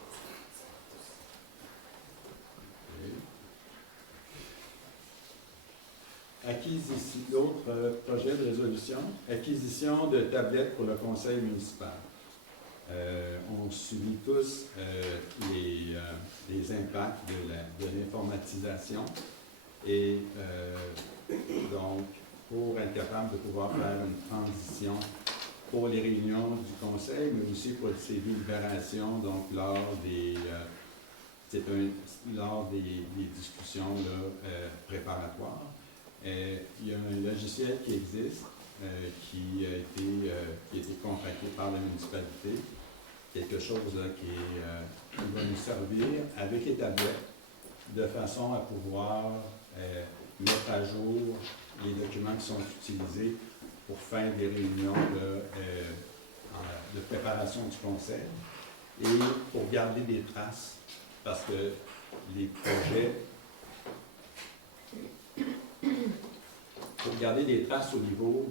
D'autres projets de résolution. Acquisition de tablettes pour le conseil municipal. On subit tous les impacts de l'informatisation. Et donc, pour être capable de pouvoir faire une transition pour les réunions du conseil, mais aussi pour ses délibérations, donc lors des, lors des discussions là, préparatoires. Il y a un logiciel qui existe, qui a été contracté par la municipalité, quelque chose là, qui va nous servir avec les tablettes de façon à pouvoir mettre à jour les documents qui sont utilisés pour faire des réunions de préparation du conseil et pour garder des traces, parce que les projets, pour garder des traces au niveau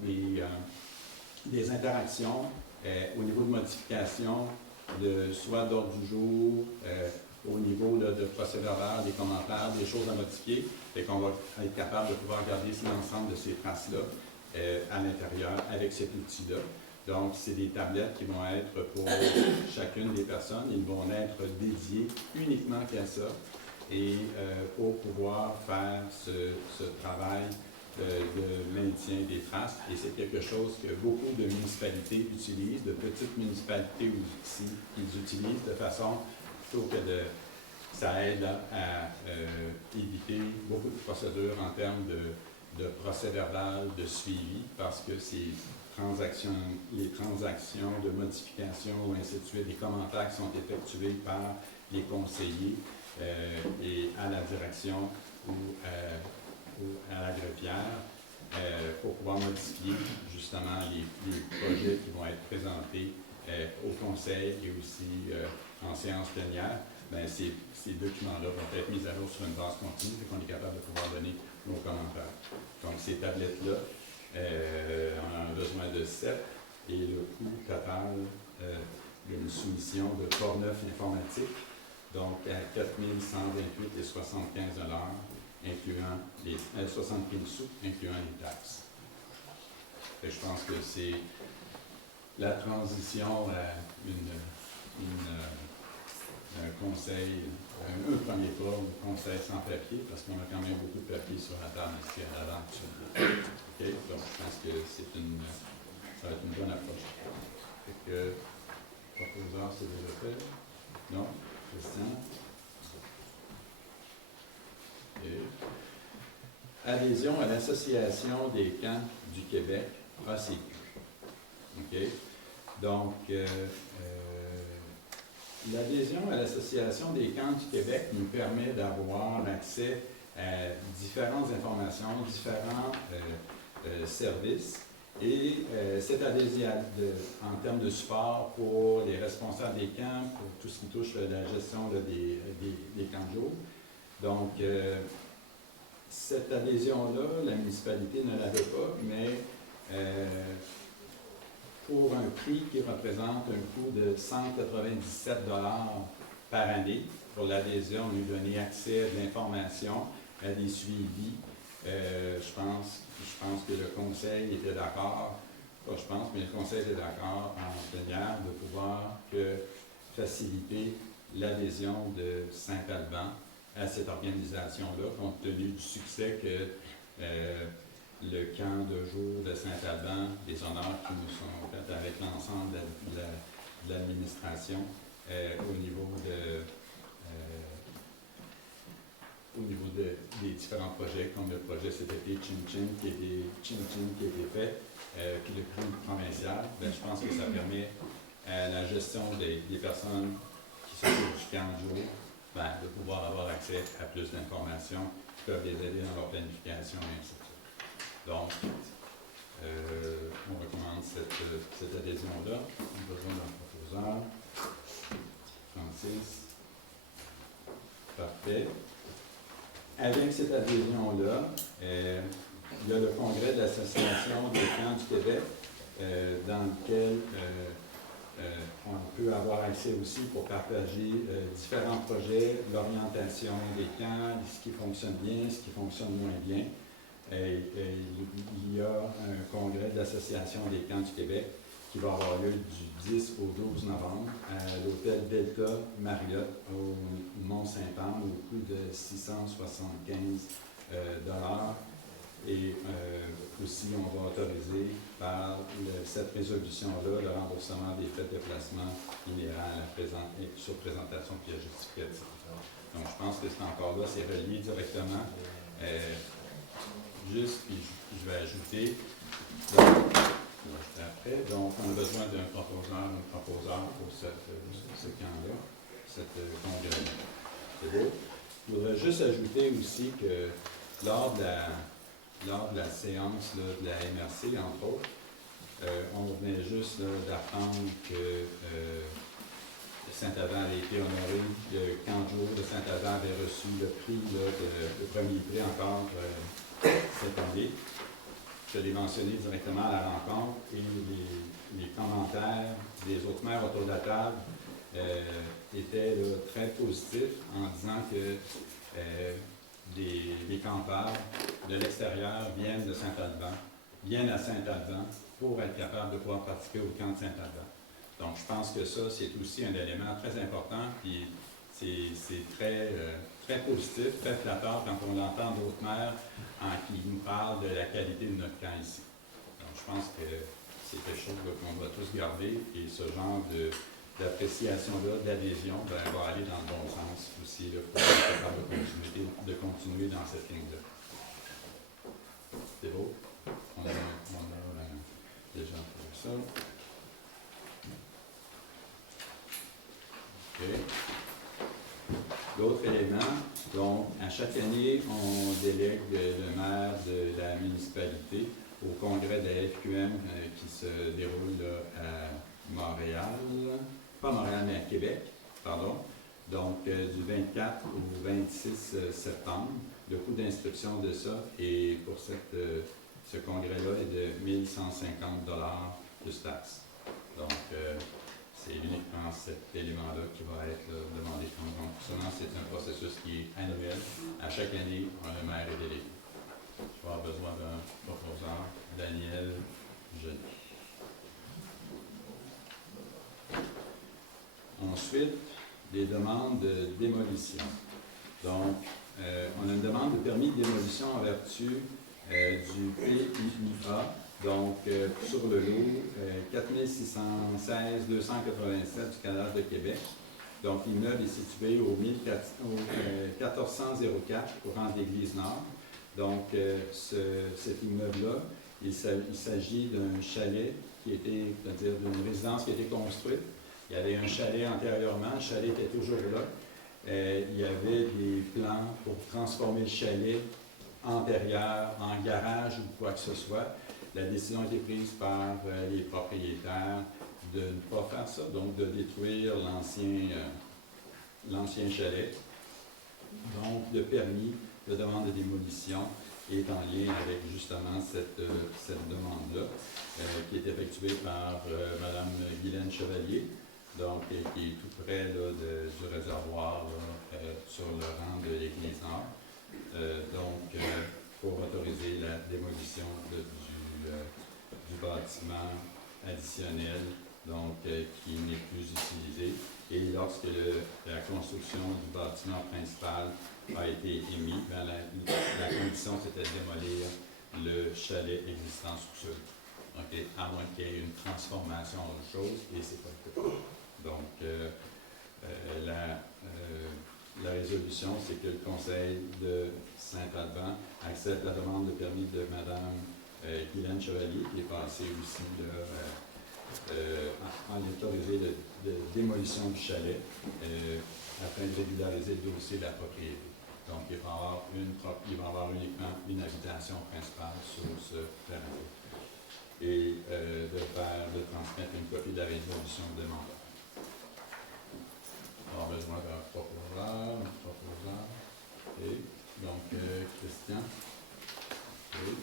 des interactions, au niveau de modification, soit d'ordre du jour, au niveau là, de procès-verbal, des commentaires, des choses à modifier, et qu'on va être capable de pouvoir garder l'ensemble de ces traces-là à l'intérieur avec cet outil-là. Donc, c'est des tablettes qui vont être pour chacune des personnes. Ils vont être dédiés uniquement qu'à ça et pour pouvoir faire ce travail de maintien des traces. Et c'est quelque chose que beaucoup de municipalités utilisent, de petites municipalités aussi, qu'ils utilisent de façon plutôt que ça aide à éviter beaucoup de procédures en termes de procès-verbal, de suivi, parce que les transactions de modification ou ainsi de suite, des commentaires qui sont effectués par les conseillers et à la direction ou à la greffière pour pouvoir modifier justement les projets qui vont être présentés au conseil et aussi en séance plénière. Bien, ces documents-là vont être mis à jour sur une base continue et qu'on est capable de pouvoir donner nos commentaires. Donc, ces tablettes-là, on en a besoin de 7 et le coût total d'une soumission de port neuf informatique, donc à 4 128,75 $, incluant les 75 sous, incluant les taxes. Et je pense que c'est la transition à un conseil, un premier pas, un conseil sans papier, parce qu'on a quand même beaucoup de papier sur la table ici à l'avant actuellement. Okay? Donc, je pense que ça va être une bonne approche. Fait que, proposeur, c'est déjà fait? Non? Christian? Okay. Adhésion à l'Association des camps du Québec, ACQ. Okay? Donc, l'adhésion à l'Association des camps du Québec nous permet d'avoir accès à différentes informations, différents services. Et cette adhésion en termes de support pour les responsables des camps, pour tout ce qui touche la gestion des camps de jour. Donc, cette adhésion-là, la municipalité ne l'avait pas, mais pour un prix qui représente un coût de 197 $ par année. Pour l'adhésion, on nous donnait accès à de l'information, à des suivis. Je pense que le conseil était d'accord, pas je pense, mais le conseil était d'accord en plénière de pouvoir faciliter l'adhésion de Saint-Alban à cette organisation-là, compte tenu du succès que le camp de jour de Saint-Alban, des honneurs qui nous sont faits avec l'ensemble de l'administration au niveau des différents projets, comme le projet cet été Chin Chin qui a été fait, puis le prix provincial. Bien, je pense que ça permet à la gestion des personnes qui s'occupent du camp de jour de pouvoir avoir accès à plus d'informations qui peuvent les aider dans leur planification et ainsi de suite. Donc, on recommande cette adhésion-là. On a besoin d'un proposeur. Francis. Parfait. Avec cette adhésion-là, il y a le congrès de l'Association des camps du Québec, dans lequel on peut avoir accès aussi pour partager différents projets, l'orientation des camps, ce qui fonctionne bien, ce qui fonctionne moins bien. Il y a un congrès de l'Association des camps du Québec qui va avoir lieu du 10 au 12 novembre à l'hôtel Delta Marriott au Mont-Saint-Anne au coût de 675 dollars. Et aussi, on va autoriser par cette résolution-là le remboursement des frais de déplacement inhérents à la sur présentation de pièces justificatives. Donc, je pense que c'est encore là, c'est relié directement. Juste, puis je vais ajouter, après, donc on a besoin d'un proposeur pour ce camp-là, cette congrès-là. C'est beau. Je voudrais juste ajouter aussi que lors de la séance là, de la MRC, entre autres, on venait juste d'apprendre que Saint-Avant avait été honoré. Le camp de jour de Saint-Avant avait reçu le prix, le premier prix encore cette année. Je l'ai mentionné directement à la rencontre et les commentaires des autres maires autour de la table étaient là, très positifs en disant que des campeurs de l'extérieur viennent de Saint-Alban, viennent à Saint-Alban pour être capables de pouvoir participer au camp de Saint-Alban. Donc, je pense que ça, c'est aussi un élément très important, puis c'est très positif, très flatteur quand on entend d'autres maires qui nous parlent de la qualité de notre camp ici. Donc, je pense que c'est quelque chose qu'on va tous garder, et ce genre d'appréciation-là, d'adhésion, va aller dans le bon sens aussi, là, pour être capable de continuer dans cette ligne-là. C'est beau? On a déjà fait ça. Okay. D'autres éléments, donc à chaque année, on délègue le maire de la municipalité au congrès de la FQM qui se déroule là, à Montréal, pas Montréal, mais à Québec, pardon. Donc du 24 au 26 septembre. Le coût d'inscription de ça et pour ce congrès-là est de 1 150 $ plus taxes. Donc, c'est uniquement cet élément-là qui va être demandé. Donc, seulement, c'est un processus qui est annuel. À chaque année, le maire est délégué. Je vais avoir besoin d'un proposeur, Daniel Genet. Ensuite, des demandes de démolition. Donc, on a une demande de permis de démolition en vertu du PIA. Donc, sur le lot, 4616 287 du Canada de Québec. Donc, l'immeuble est situé au 1404 courant d'église Nord. Donc, cet immeuble-là, il s'agit d'un chalet qui était, c'est-à-dire d'une résidence qui a été construite. Il y avait un chalet antérieurement, le chalet était toujours là. Il y avait des plans pour transformer le chalet antérieur en garage ou quoi que ce soit. La décision a été prise par les propriétaires de ne pas faire ça, donc de détruire l'ancien chalet. Donc, le permis de demande de démolition est en lien avec justement cette demande-là, qui est effectuée par Mme Guylaine Chevalier, donc qui est tout près là, du réservoir là, sur le rang de l'église Nord. Donc, pour autoriser la démolition du bâtiment additionnel, donc qui n'est plus utilisé. Et lorsque la construction du bâtiment principal a été émise, la condition c'était de démolir le chalet existant sous-sol. Okay? À moins qu'il y ait une transformation en autre chose, et c'est pas le cas. Donc, la résolution, c'est que le Conseil de Saint-Alban accepte la demande de permis de Mme Guylaine Chevalier, qui est passée aussi en autorisé de démolition du chalet afin de régulariser le dossier de la propriété. Donc, il va y avoir uniquement une habitation principale sur ce terrain. Et de transmettre une copie de la résolution demandée. On a besoin d'un proposeur. Okay. Donc, Christian. Okay.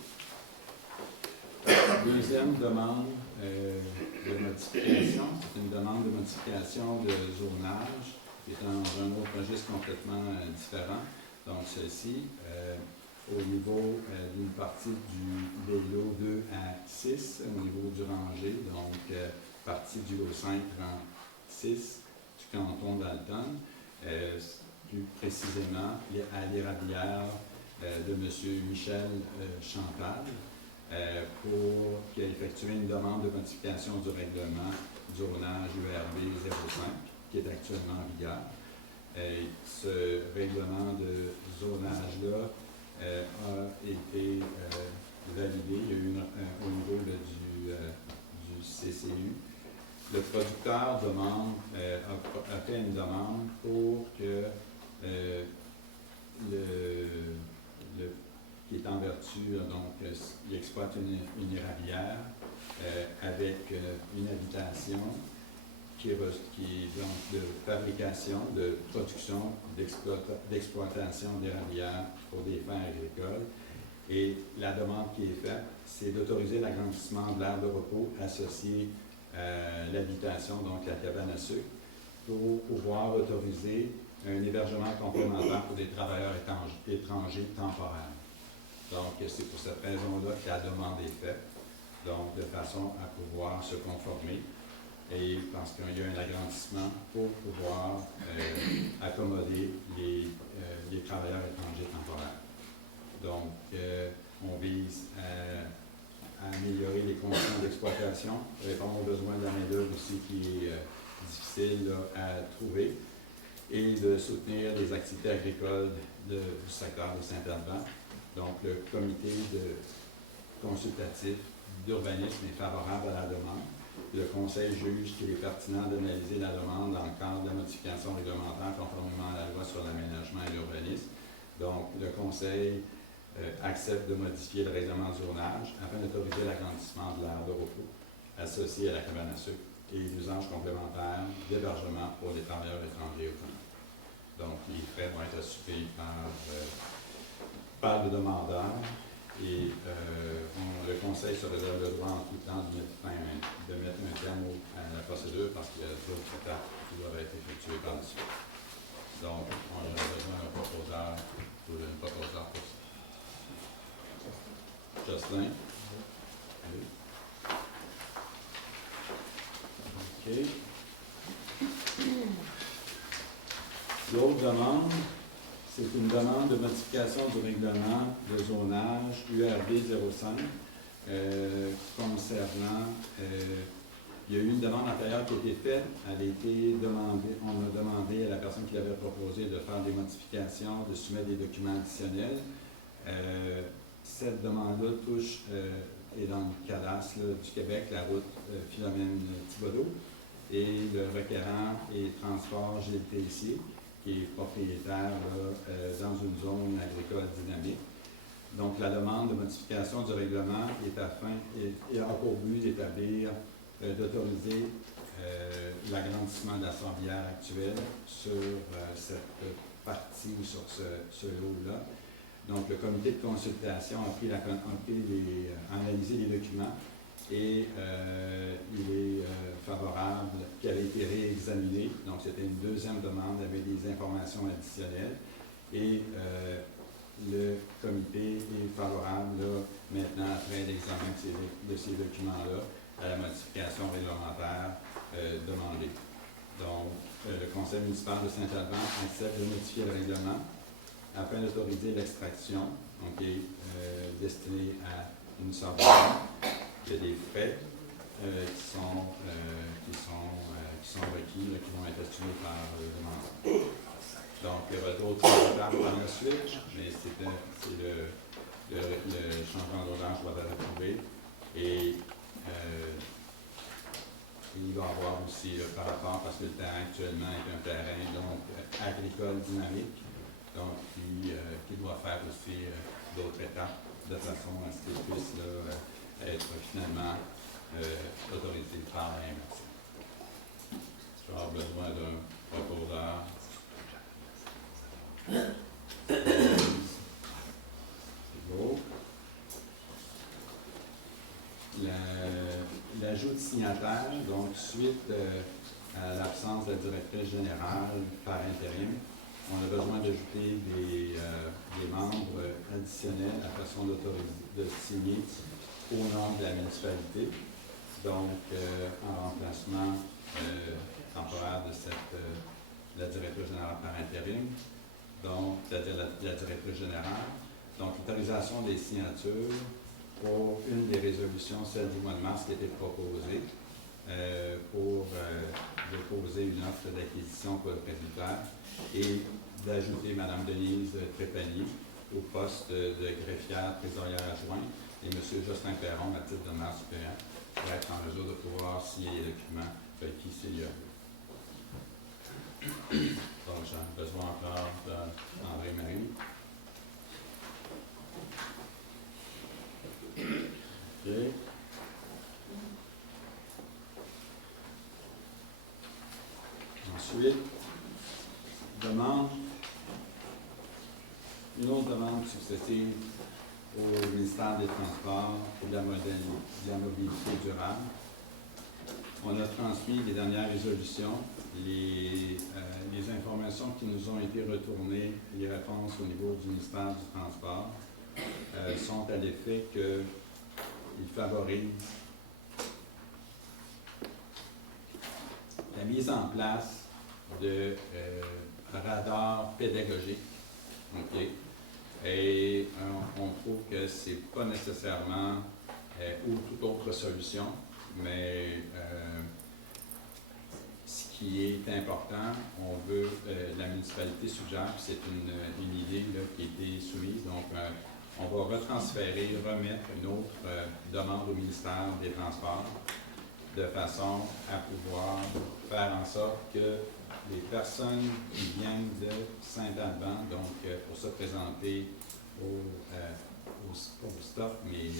Deuxième demande de modification, c'est une demande de modification de zonage qui est dans un autre registre complètement différent. Donc, celle-ci, au niveau d'une partie du lot 2 à 6, au niveau du rangé, donc partie du lot 5, rang 6 du canton d'Alton, plus précisément à l'érablière de M. Michel Chantal pour qu'il ait effectué une demande de modification du règlement zonage URB 05 qui est actuellement en vigueur. Ce règlement de zonage-là a été validé. Il y a eu au niveau du CCU. Le producteur a fait une demande pour que qui est en vertu, donc il exploite une érablière avec une habitation qui est donc de fabrication, de production, d'exploitation d'érablières pour des fins agricoles. Et la demande qui est faite, c'est d'autoriser l'agrandissement de l'aire de repos associé à l'habitation, donc la cabane à sucre, pour pouvoir autoriser un hébergement complémentaire pour des travailleurs étrangers temporaires. Donc, c'est pour cette raison-là que la demande est faite, donc de façon à pouvoir se conformer. Et parce qu'il y a un agrandissement pour pouvoir accommoder les travailleurs étrangers temporaires. Donc, on vise à améliorer les conditions d'exploitation, répondre aux besoins de la main-d'œuvre aussi qui est difficile là, à trouver, et de soutenir les activités agricoles du secteur de Saint-Alban. Donc, le comité consultatif d'urbanisme est favorable à la demande. Le Conseil juge qu'il est pertinent d'analyser la demande dans le cadre de la modification réglementaire conformément à la loi sur l'aménagement et l'urbanisme. Donc, le Conseil accepte de modifier le règlement de zonage afin d'autoriser l'agrandissement de l'aire de repos associé à la cabane à sucre et l'usage complémentaire d'hébergement pour les travailleurs étrangers autonomes. Donc, les frais vont être assumés par le demandeur et le Conseil se réserve le droit en tout temps de mettre un terme à la procédure parce qu'il y a d'autres étapes qui doivent être effectuées par la suite. Donc, on a besoin d'un proposeur ou d'une proposeur pour ça. Jocelyn? Oui. OK. L'autre demande, c'est une demande de modification du règlement de zonage URB 05 concernant, il y a eu une demande antérieure qui a été faite, elle a été demandée, on a demandé à la personne qui l'avait proposé de faire des modifications, de soumettre des documents additionnels. Cette demande-là touche, est dans le cadastre là, du Québec, la route Philomène Thibodeau, et le requérant est Transport Gilles Tessier, qui est propriétaire là, dans une zone agricole dynamique. Donc, la demande de modification du règlement a pour but d'établir, d'autoriser l'agrandissement de la sorbière actuelle sur cette partie ou sur ce lot-là. Donc, le comité de consultation a analysé les documents et il est favorable qu'elle ait été réexaminée. Donc, c'était une deuxième demande avec des informations additionnelles. Et le comité est favorable, là, maintenant, après l'examen de ces documents-là, à la modification réglementaire demandée. Donc, le Conseil municipal de Saint-Alban accepte de modifier le règlement afin d'autoriser l'extraction, destinée à une sorbière. Il y a des frais qui sont requis, là, qui vont être assumés par le demandeur. Donc, il y aura d'autres étapes par la suite, mais c'est le changement d'ordonnance va être approuvé. Et il va y avoir aussi, par rapport, parce que le terrain actuellement est un terrain donc, agricole dynamique, donc qui doit faire aussi d'autres étapes de façon à ce qu'il puisse là, être finalement autorisé par la MRC. Je vais avoir besoin d'un proposeur. C'est beau. L'ajout de signataires, donc suite à l'absence de la directrice générale par intérim, on a besoin d'ajouter des membres additionnels à façon de signer au nom de la municipalité, donc en remplacement temporaire de la directrice générale par intérim, donc c'est-à-dire la directrice générale. Donc, l'autorisation des signatures pour une des résolutions, celle du mois de mars, qui a été proposée pour déposer une offre d'acquisition pour le presbytère et d'ajouter Mme Denise Trépanier au poste de greffière trésorière adjoint et M. Justin Perron à titre de maire suppléant pour être en mesure de pouvoir signer les documents requis s'il y a lieu. Donc, j'ai besoin encore d'André-Marie. OK. Ensuite, une autre demande successive au ministère des Transports et de la mobilité durable. On a transmis les dernières résolutions, les informations qui nous ont été retournées, les réponses au niveau du ministère du Transport sont à l'effet qu'ils favorisent la mise en place de radars pédagogiques. Okay. Et on trouve que ce n'est pas nécessairement ou toute autre solution, mais ce qui est important, la municipalité suggère, puis c'est une idée là, qui a été soumise, donc on va remettre une autre demande au ministère des Transports de façon à pouvoir faire en sorte que les personnes qui viennent de Saint-Alban, donc pour se présenter au stop, mais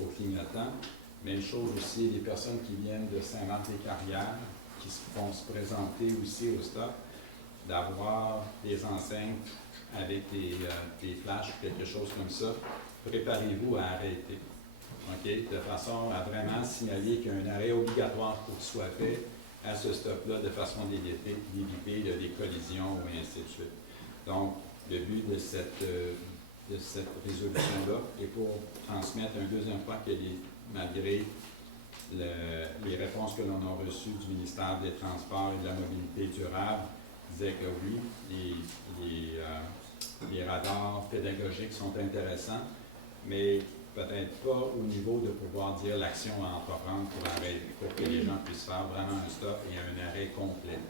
au clignotant. Même chose aussi, les personnes qui viennent de Saint-Marc-des-Carrières, qui vont se présenter aussi au stop, d'avoir des enseignes avec des flashs ou quelque chose comme ça. Préparez-vous à arrêter. Okay? De façon à vraiment signaler qu'il y a un arrêt obligatoire pour qu'il soit fait à ce stop-là, de façon d'éviter des collisions et ainsi de suite. Donc, le but de cette résolution-là est pour transmettre un deuxième fois que malgré les réponses que l'on a reçues du ministère des Transports et de la mobilité durable, disaient que oui, les radars pédagogiques sont intéressants, mais peut-être pas au niveau de pouvoir dire l'action à entreprendre pour que les gens puissent faire vraiment un stop et un arrêt complet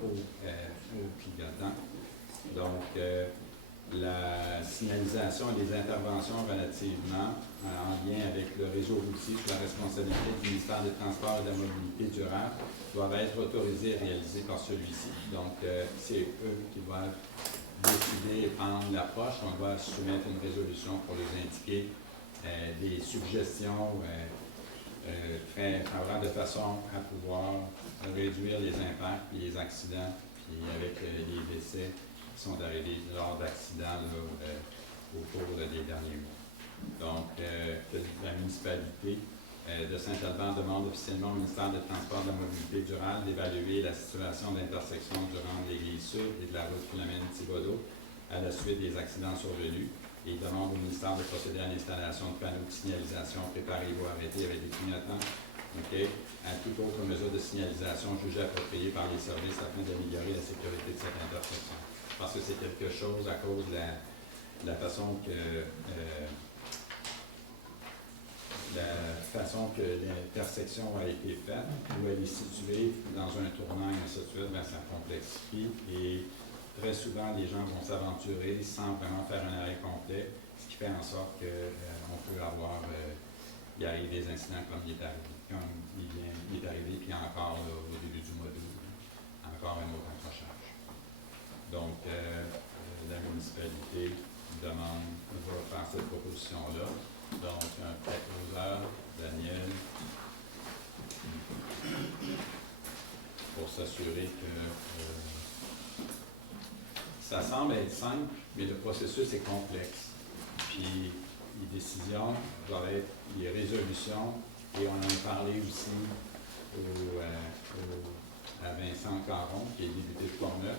au clignotant. Donc, la signalisation et les interventions relativement en lien avec le réseau routier sous la responsabilité du ministère des Transports et de la mobilité durable doivent être autorisées et réalisées par celui-ci. Donc, c'est eux qui doivent décider et prendre l'approche. On doit soumettre une résolution pour les indiquer des suggestions très favorables de façon à pouvoir réduire les impacts et les accidents, puis avec les décès qui sont arrivés lors d'accidents au cours des derniers mois. Donc, la municipalité de Saint-Alban demande officiellement au ministère des Transports et de la mobilité durable d'évaluer la situation d'intersection durant l'église sud et de la route Philomène-Thibodeau à la suite des accidents survenus. Et il demande au ministère de procéder à l'installation de panneaux de signalisation préparés ou arrêtés avec des clignotants, à toute autre mesure de signalisation jugée appropriée par les services afin d'améliorer la sécurité de cette intersection. Parce que c'est quelque chose à cause de la façon que l'intersection a été faite, où elle est située dans un tournant et ainsi de suite, ça complexifie et très souvent, les gens vont s'aventurer sans vraiment faire un arrêt complet, ce qui fait en sorte qu'on peut avoir, il arrive des incidents comme il est arrivé, puis encore là, au début du mois d'août, encore un autre accrochage. Donc, la municipalité va faire cette proposition-là. Donc, un proposeur, Daniel, pour s'assurer que ça semble être simple, mais le processus est complexe. Puis, les décisions doivent être les résolutions, et on en a parlé aussi à Vincent Caron, qui est député de Portneuf,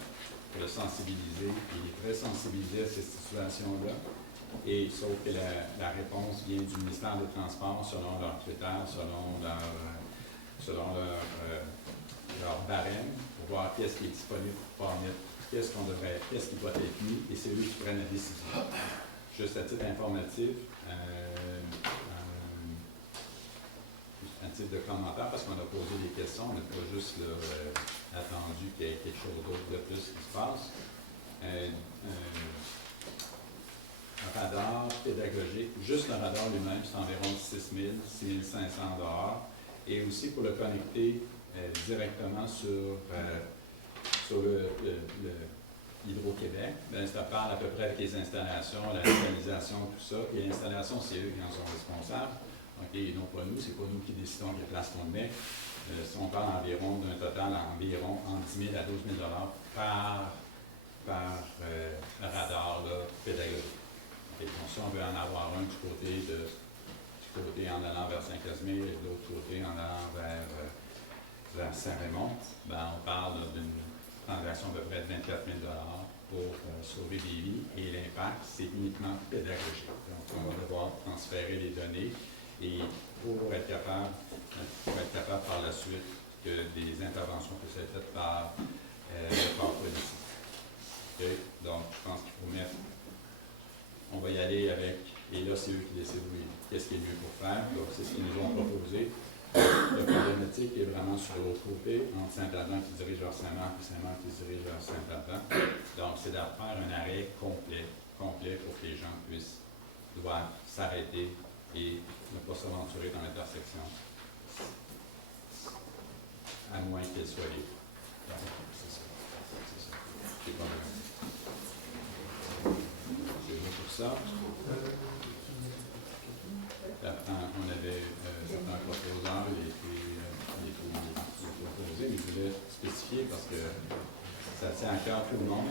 pour le sensibiliser. Il est très sensibilisé à ces situations-là, et sauf que la réponse vient du ministère des Transports selon leurs critères, selon leur barème, pour voir qu'est-ce qui est disponible pour Portneuf. Qu'est-ce qui doit être mis, et c'est eux qui prennent la décision. juste à titre informatif, un titre de commentaire, parce qu'on a posé des questions, on n'a pas juste là, attendu qu'il y ait quelque chose d'autre de plus qui se passe. Un radar pédagogique, juste le radar lui-même, c'est environ 6 000, 6 500 $. Et aussi pour le connecter directement sur Hydro-Québec, ça parle à peu près avec les installations, la localisation, tout ça. Et l'installation, c'est eux qui en sont responsables. Et non pas nous, c'est pas nous qui décidons quelle place qu'on met. Si on parle environ d'un total environ entre 10 000 à 12 000 $ par radar là, pédagogique. Donc si on veut en avoir un du côté en allant vers Saint-Casimir et de l'autre côté en allant vers Saint-Raymond, on parle d'une transaction à peu près de 24 000 $ pour sauver des vies et l'impact, c'est uniquement pédagogique. Donc on va devoir transférer les données et pour être capable par la suite que des interventions puissent être faites par le corps policier. Okay? Donc je pense qu'il faut mettre, on va y aller avec, et là c'est eux qui décident qu'est-ce qui est mieux pour faire, donc c'est ce qu'ils nous ont proposé. La problématique est vraiment sur l'autre côté, entre Saint-Adam qui dirige vers Saint-Marc et Saint-Marc qui dirige vers Saint-Adam. Donc, c'est de faire un arrêt complet pour que les gens doivent s'arrêter et ne pas s'aventurer dans l'intersection, à moins qu'elle soit libre. Donc, c'est ça. C'est pas mal. C'est bon pour ça. On avait certains proposants, il est proposé, mais je voulais spécifier parce que ça tient à cœur tout le monde.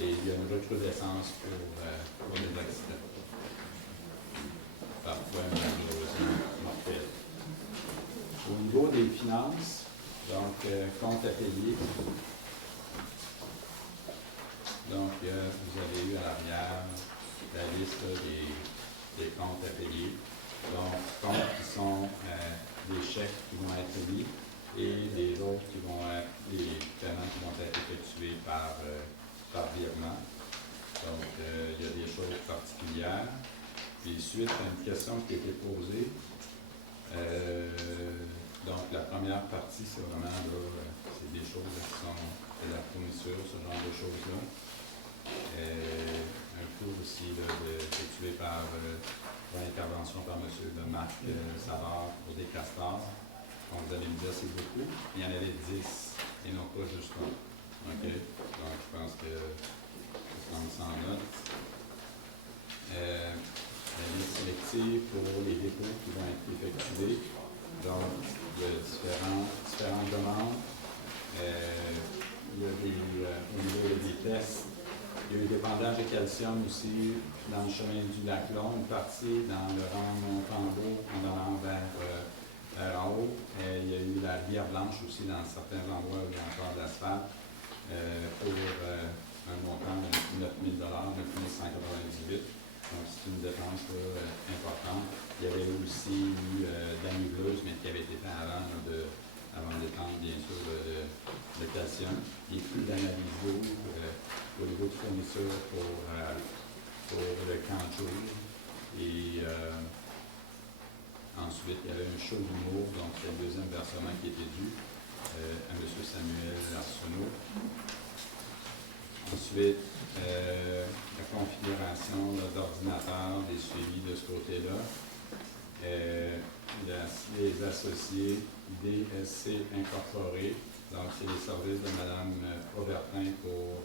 Et il y a une recrudescence pour les accidents. Parfois, malheureusement, mortels. Au niveau des finances, donc, compte à payer. Donc, vous avez eu à l'arrière la liste des comptes à payer. Donc, comptes qui sont des chèques qui vont être mis et des autres qui vont être des paiements qui vont être effectués par virement. Donc, il y a des choses particulières. Puis, suite à une question qui a été posée, donc la première partie, c'est vraiment là, c'est des choses qui sont de la fourniture, ce genre de choses-là. Un cours aussi effectué par l'intervention par M. Marc Savard pour des castors. Donc, vous allez me dire, c'est beaucoup. Il y en avait 10 et non pas juste un. OK? Donc, je pense que je vais prendre ça en note. La liste sélective pour les dépôts qui vont être effectués. Donc, il y a différentes demandes. Il y a au niveau des tests. Il y a eu des bandages de calcium aussi dans le chemin du Lac-Long, une partie dans le rang Montembeau en allant vers en haut. Il y a eu la bière blanche aussi dans certains endroits où il y a encore de l'asphalte pour un montant de 9 000 $, 9 198. Donc c'est une dépense importante. Il y avait aussi eu d'amugleuse, mais qui avait été fait avant d'étendre bien sûr le calcium. Il y a plus d'analyse d'eau au niveau de fourniture pour le camp de jour. Et ensuite, il y avait un show d'humour, donc c'est le deuxième versement qui était dû à M. Samuel Arsenault. Ensuite, la configuration d'ordinateur, des suivis de ce côté-là. Les associés DSC incorporés, donc c'est les services de Mme Aubertin pour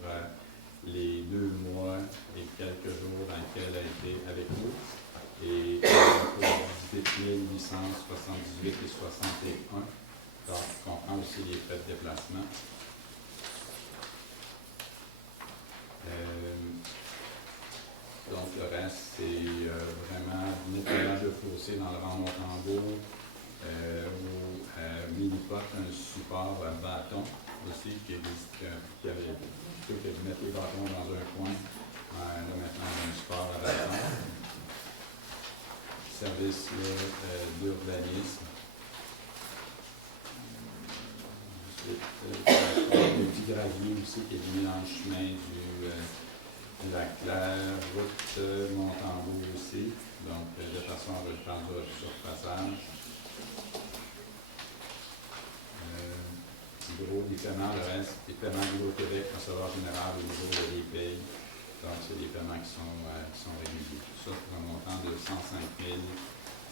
les 2 mois et quelques jours dans lesquels elle a été avec nous. Et pour 18 878 et 61, donc on comprend aussi les frais de déplacement. Donc le reste, c'est vraiment nettoyage de fossé dans le rang Montembeau, ou mini-pot, un support à bâton aussi, qui avait plutôt que de mettre les bâtons dans un coin, là maintenant un support à bâton. Service d'urbanisme. Ensuite, du gravier aussi qui est venu dans le chemin La Claire, route Montembeau aussi, donc de façon à sur passage. Gros, les paiements, le reste, les paiements du Québec, recevoir général au niveau de l'EPAY. Donc, c'est des paiements qui sont réguliers. Tout ça pour un montant de 105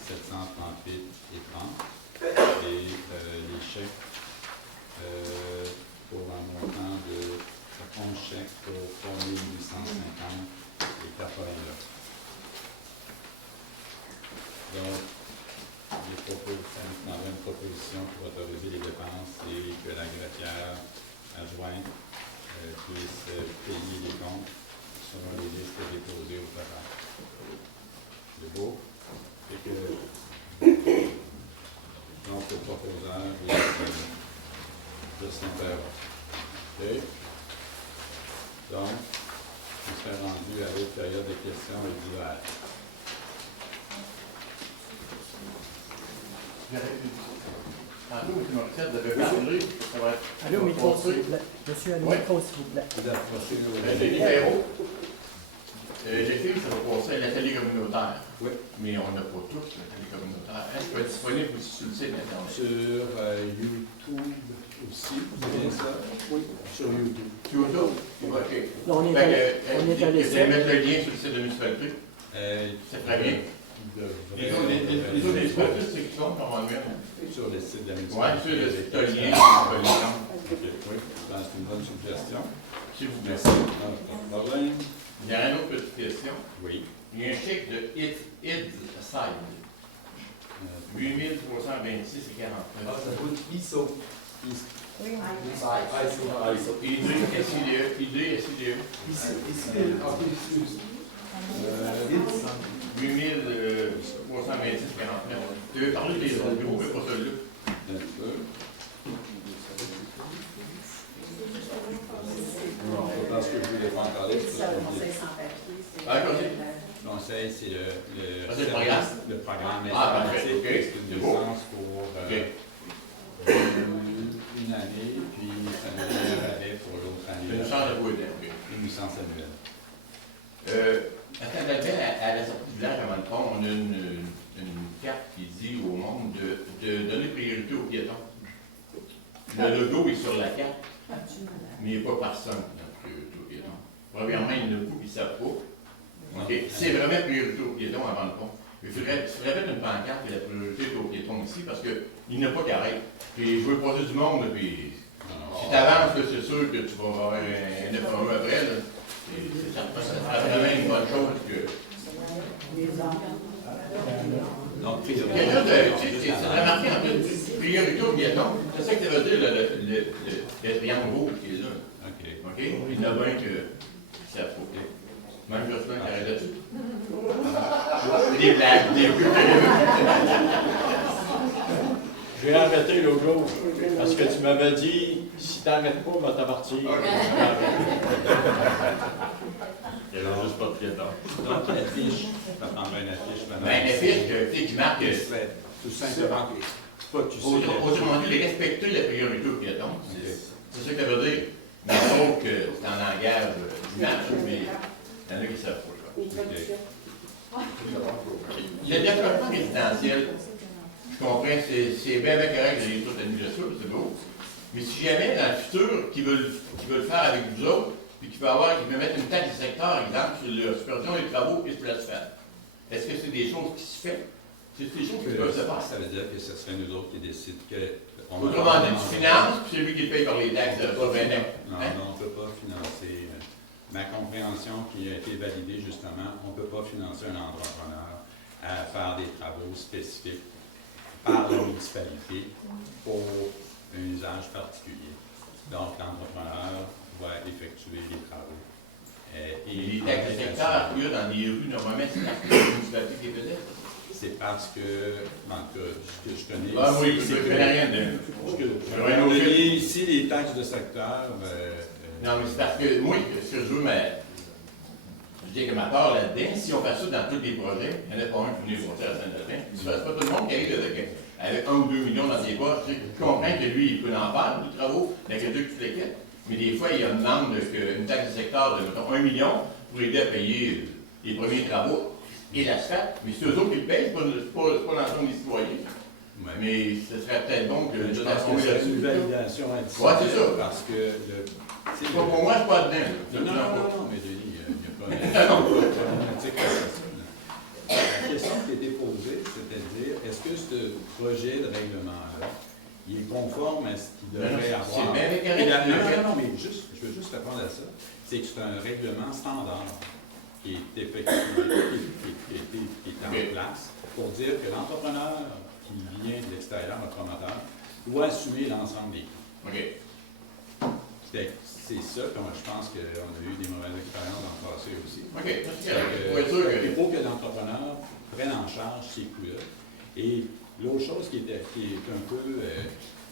738,30 $. Et les chèques pour un montant de 11 chèques pour 3 850 et 89. Donc, on avait une proposition pour autoriser les dépenses et que la greffière adjointe puisse payer les comptes selon les listes déposées au total. C'est beau. Et que donc le proposeur est Justin Perron. OK? Donc, on serait rendu à l'autre période de questions et d'hiver. Allô, M. Morissette, vous avez parlé, ça va être... Allô, au micro, s'il vous plaît. Monsieur, à micro, s'il vous plaît. Denis Perrault. Les filles, ça va passer à l'atelier communautaire. Oui. Mais on n'a pas tous l'atelier communautaire. Est-ce qu'il va être disponible aussi sur le site Internet? Sur YouTube aussi, c'est bien ça? Oui. Sur YouTube. Sur YouTube? OK. Non, on est Vous allé allez mettre le lien sur le site de la municipalité? C'est très bien. Les autres municipalités, c'est qui sont normalement? Sur le site de la Oui, municipalité. sur le site, tu as le lien. Oui, c'est une bonne suggestion. S'il vous plaît. Merci. Pas de problème. Il y a une autre petite question. Oui. Il y a un chèque de Side. 8326 et 49. Ah, ça coûte ISO. Oui. ISO. IDE, SIDE. Ici, excuse. 8326 et 49. Tu veux parler des autres bureaux, mais pas celui-là. Bien sûr. Non, parce que je voulais pas en parler. C'est ça, le conseil sans papier. Ah, OK. Le conseil, c'est le programme? Le programme Ah, parfait. OK. C'est une C'est beau. licence pour OK. une année, puis ça nous donnerait pour l'autre année. C'est une chance de vous aider. OK. Une licence annuelle. À Saint-Albert, à la sortie du village à Montfond, on a une carte qui dit au monde de donner priorité aux piétons. Le logo est sur la carte, mais il n'est pas personne dans priorité aux piétons. Premièrement, il y en a beaucoup qui ne savent pas. Okay. C'est vraiment priorité aux piétons avant le pont. Il faudrait mettre une pancarte et la priorité est aux piétons ici parce qu'il n'y a pas qu'arrêt. Puis je veux passer du monde, puis si tu avances, c'est sûr que tu vas avoir un F1 après. Là. C'est vraiment une bonne chose que. Donc, Quelqu'un de. Tu sais, c'est remarqué en plus, priorité aux piétons. C'est ça que ça veut dire, le triangle rouge qui est là. OK? Il y en a bien que ça faut. Même Jocelyn qui arrête là-dessus. Des blagues, des J'ai arrêté l'autre jour parce que tu m'avais dit si t'arrêtes pas, on va t'avertir. Il n'y a juste pas de piétons. Donc, l'affiche, ça prendrait une affiche. Ben, l'affiche qui marque. Tout simplement, pas tu sais. Autrement dit, respecter la priorité aux piétons. C'est ça que ça veut dire. Mais sauf que c'est en langage d'image, mais il y en a qui savent pas. Le développement résidentiel, je comprends, c'est bien correct de lire toute la négociation, c'est beau. Mais si jamais, dans le futur, qui veulent faire avec vous autres, puis qui veut mettre une taxe de secteur, exemple, sur la supervision des travaux et sur l'asphalte, est-ce que c'est des choses qui se font? C'est des choses qui peuvent se faire. Ça veut dire que ce serait nous autres qui décident que. Autrement dit, tu finances, puis c'est lui qui paye par les taxes, pas 20 ans. Non, on ne peut pas financer. Ma compréhension qui a été validée justement, on ne peut pas financer un entrepreneur à faire des travaux spécifiques par la municipalité pour un usage particulier. Donc, l'entrepreneur va effectuer les travaux. Et les taxes de secteur qu'il y a dans les rues, normalement, c'est la municipalité qui les faisait. C'est parce que, en tout cas, ce que je connais ah, ici, oui, je connais rien de... Ici, les taxes de secteur... non, mais c'est parce que moi, ce que je veux, je dis que ma part là-dedans, si on fait ça dans tous les projets, il n'y en a pas un qui venait voter à Saint-Albin. C'est pas tout le monde qui arrive avec 1 ou 2 millions dans ses poches. Je comprends que lui, il peut en faire, des travaux, l'agriculture, tout le mais des fois, il y a une demande qu'une taxe de secteur hectare de, mettons, 1 million pour aider à payer les premiers travaux et l'asphalte. Mais c'est eux autres qui le payent, c'est pas l'ensemble des citoyens. Ouais. Mais ce serait peut-être bon que Je de pense que c'est une validation additionnelle. Ouais, c'est ça. Parce que c'est Pour moi, je suis pas dedans. Non, mais Denis, il n'y a pas problématique à ça. La question qui a été posée, c'est-à-dire, est-ce que ce projet de règlement-là, il est conforme à ce qu'il devrait avoir? C'est bien Et correct. non, mais je veux juste répondre à ça. C'est que c'est un règlement standard qui est effectivement, qui est en place pour dire que l'entrepreneur qui vient de l'extérieur, le promoteur, doit assumer l'ensemble des coûts. OK. C'est ça, je pense qu'on a eu des mauvaises expériences dans le passé aussi. OK. Il faut que l'entrepreneur prenne en charge ces coûts-là. Et l'autre chose qui est un peu,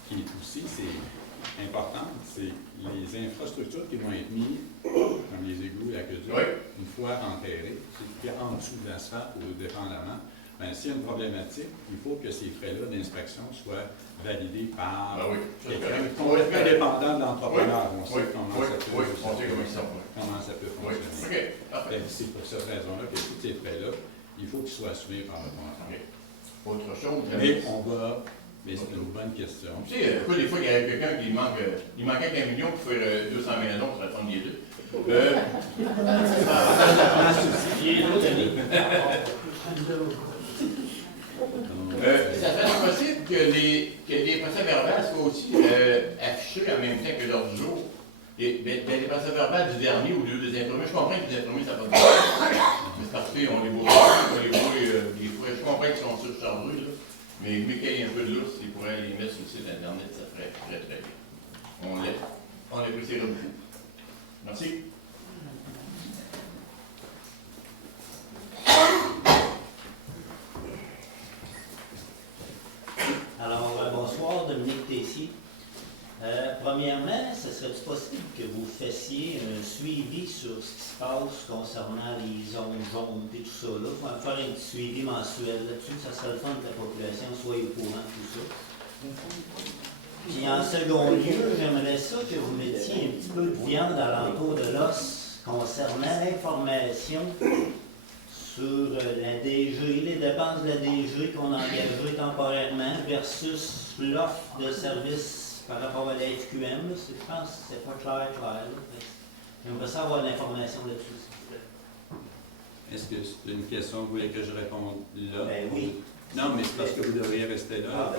qui est aussi, c'est importante, c'est les infrastructures qui vont être mises, comme les égouts et l'aqueduc, une fois enterrés, c'est en dessous de l'asphalte ou dépendamment. Ben, s'il y a une problématique, il faut que ces frais-là d'inspection soient validés par quelqu'un complètement indépendant de l'entrepreneur. On sait comment ça peut fonctionner. C'est pour cette raison-là que tous ces frais-là, il faut qu'ils soient assumés par le promoteur. Autre chose. Mais on va. Mais c'est une bonne question. Tu sais, des fois, il y a quelqu'un qui manquait qu'un million pour faire 200 000 pour répondre les deux. Ça serait possible que les procès-verbales soient aussi affichés en même temps que l'ordre du jour. Les procès-verbales du dernier ou des imprimés, je comprends que les imprimés, ça va pas mais c'est parce qu'on les voit pas, des fois, je comprends qu'ils sont surchargés, mais qu'il y ait un peu de lousse, ils pourraient les mettre sur le site Internet, ça ferait très très bien. On l'apprécierait beaucoup. Merci. Alors, bonsoir, Dominique Tessier. Premièrement, ce serait possible que vous fassiez un suivi sur ce qui se passe concernant les zones jaunes et tout ça? Il faut faire un petit suivi mensuel là-dessus, ça serait le fun que la population soit au courant de tout ça. Puis en second lieu, j'aimerais ça que vous mettiez un petit peu de viande alentour de l'os concernant l'information sur la DG, les dépenses de la DG qu'on a engagées temporairement versus l'offre de services par rapport à la FQM. Je pense que c'est pas clair. J'aimerais ça avoir de l'information là-dessus, s'il vous plaît. Est-ce que c'est une question que vous voulez que je réponde là? Ben oui. Non, mais c'est parce que vous devriez rester là.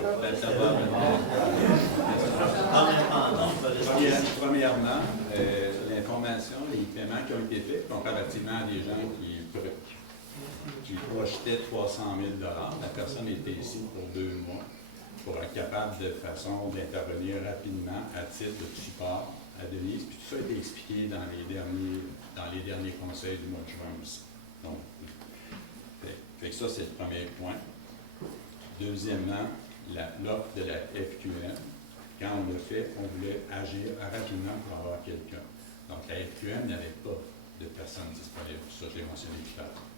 Premièrement, l'information, les paiements qui ont été faits comparativement à des gens qui projetaient 300 000 $. La personne était ici pour 2 mois pour être capable de façon d'intervenir rapidement à titre de support à Denise. Puis tout ça a été expliqué dans les derniers conseils du mois de juin aussi. Donc, fait que ça, c'est le premier point. Deuxièmement, l'offre de la FQM, quand on l'a fait, on voulait agir rapidement pour avoir quelqu'un. Donc, la FQM n'avait pas de personnes disponibles. Ça, je l'ai mentionné tout à l'heure.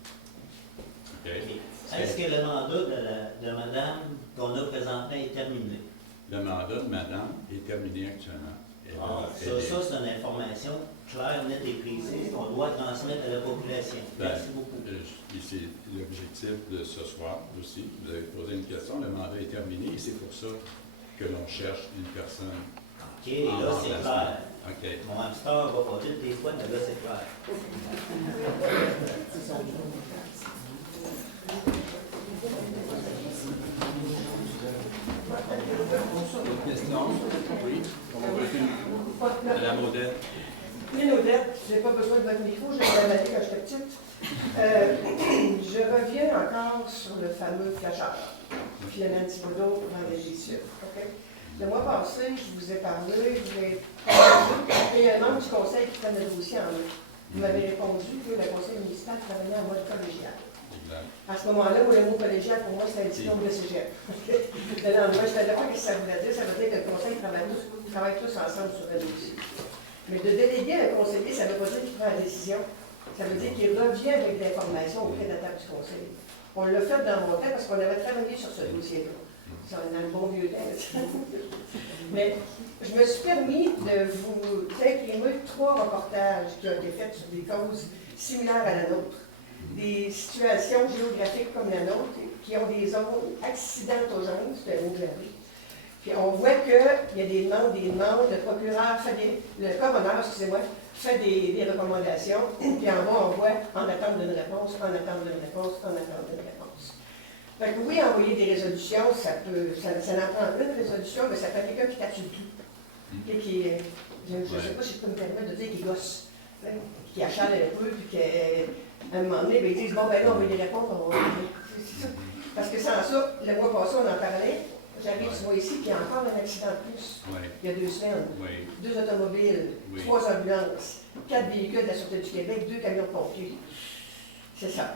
Okay. Est-ce que le mandat de madame qu'on a présentement est terminé? Le mandat de madame est terminé actuellement. Ça, c'est une information claire, nette et précise qu'on doit transmettre à la population. Merci beaucoup. C'est l'objectif de ce soir aussi. Vous avez posé une question, le mandat est terminé et c'est pour ça que l'on cherche une personne. OK, là, c'est clair. Okay. Mon hamster va pas vite des fois, mais là, c'est clair. D'autres questions? Oui. Madame Odette. Lynn Odette, je n'ai pas besoin de votre micro, je l'ai avalé quand j'étais petite. Je reviens encore sur le fameux flasheur. Puis le Nantibodo vendait des sucres. Okay? Le mois passé, je vous ai parlé, et il y a un membre du conseil qui prenait le dossier en main. Vous m'avez répondu que le conseil municipal travaillait en mode collégial. À ce moment-là, le mot collégial, pour moi, c'était un diplôme de cégep. Le lendemain, je ne savais pas ce que ça voulait dire. Ça veut dire que le conseil travaille tous ensemble sur un dossier. Mais de déléguer un conseiller, ça ne veut pas dire qu'il prend la décision. Ça veut dire qu'il revient avec des informations auprès de la table du conseil. On l'a fait dans mon temps parce qu'on avait travaillé sur ce dossier-là. Ça, dans le bon vieux temps. Mais je me suis permis de vous imprimer 3 reportages qui ont été faits sur des causes similaires à la nôtre. Des situations géographiques comme la nôtre, qui ont des zones accidentogènes, c'est un mot que j'avais. Puis on voit qu'il y a des demandes, le procureur fait le coroner, excusez-moi, fait des recommandations, puis en bas, on voit en attente d'une réponse, en attente d'une réponse, en attente d'une réponse. Fait que oui, envoyer des résolutions, ça n'en prend une résolution, mais ça fait quelqu'un qui tape sur le tout. Et qui, je ne sais pas si je peux me permettre de dire qu'il gosse, qui achale un peu, puis qu'à un moment donné, ben, ils disent, bon, ben là, on va y répondre, c'est ça. Parce que sans ça, le mois passé, on en parlait, j'arrive, tu vois ici, puis il y a encore un accident de plus, il y a 2 semaines. 2 automobiles, 3 ambulances, 4 véhicules de la Sûreté du Québec, 2 camions de pompiers. C'est ça.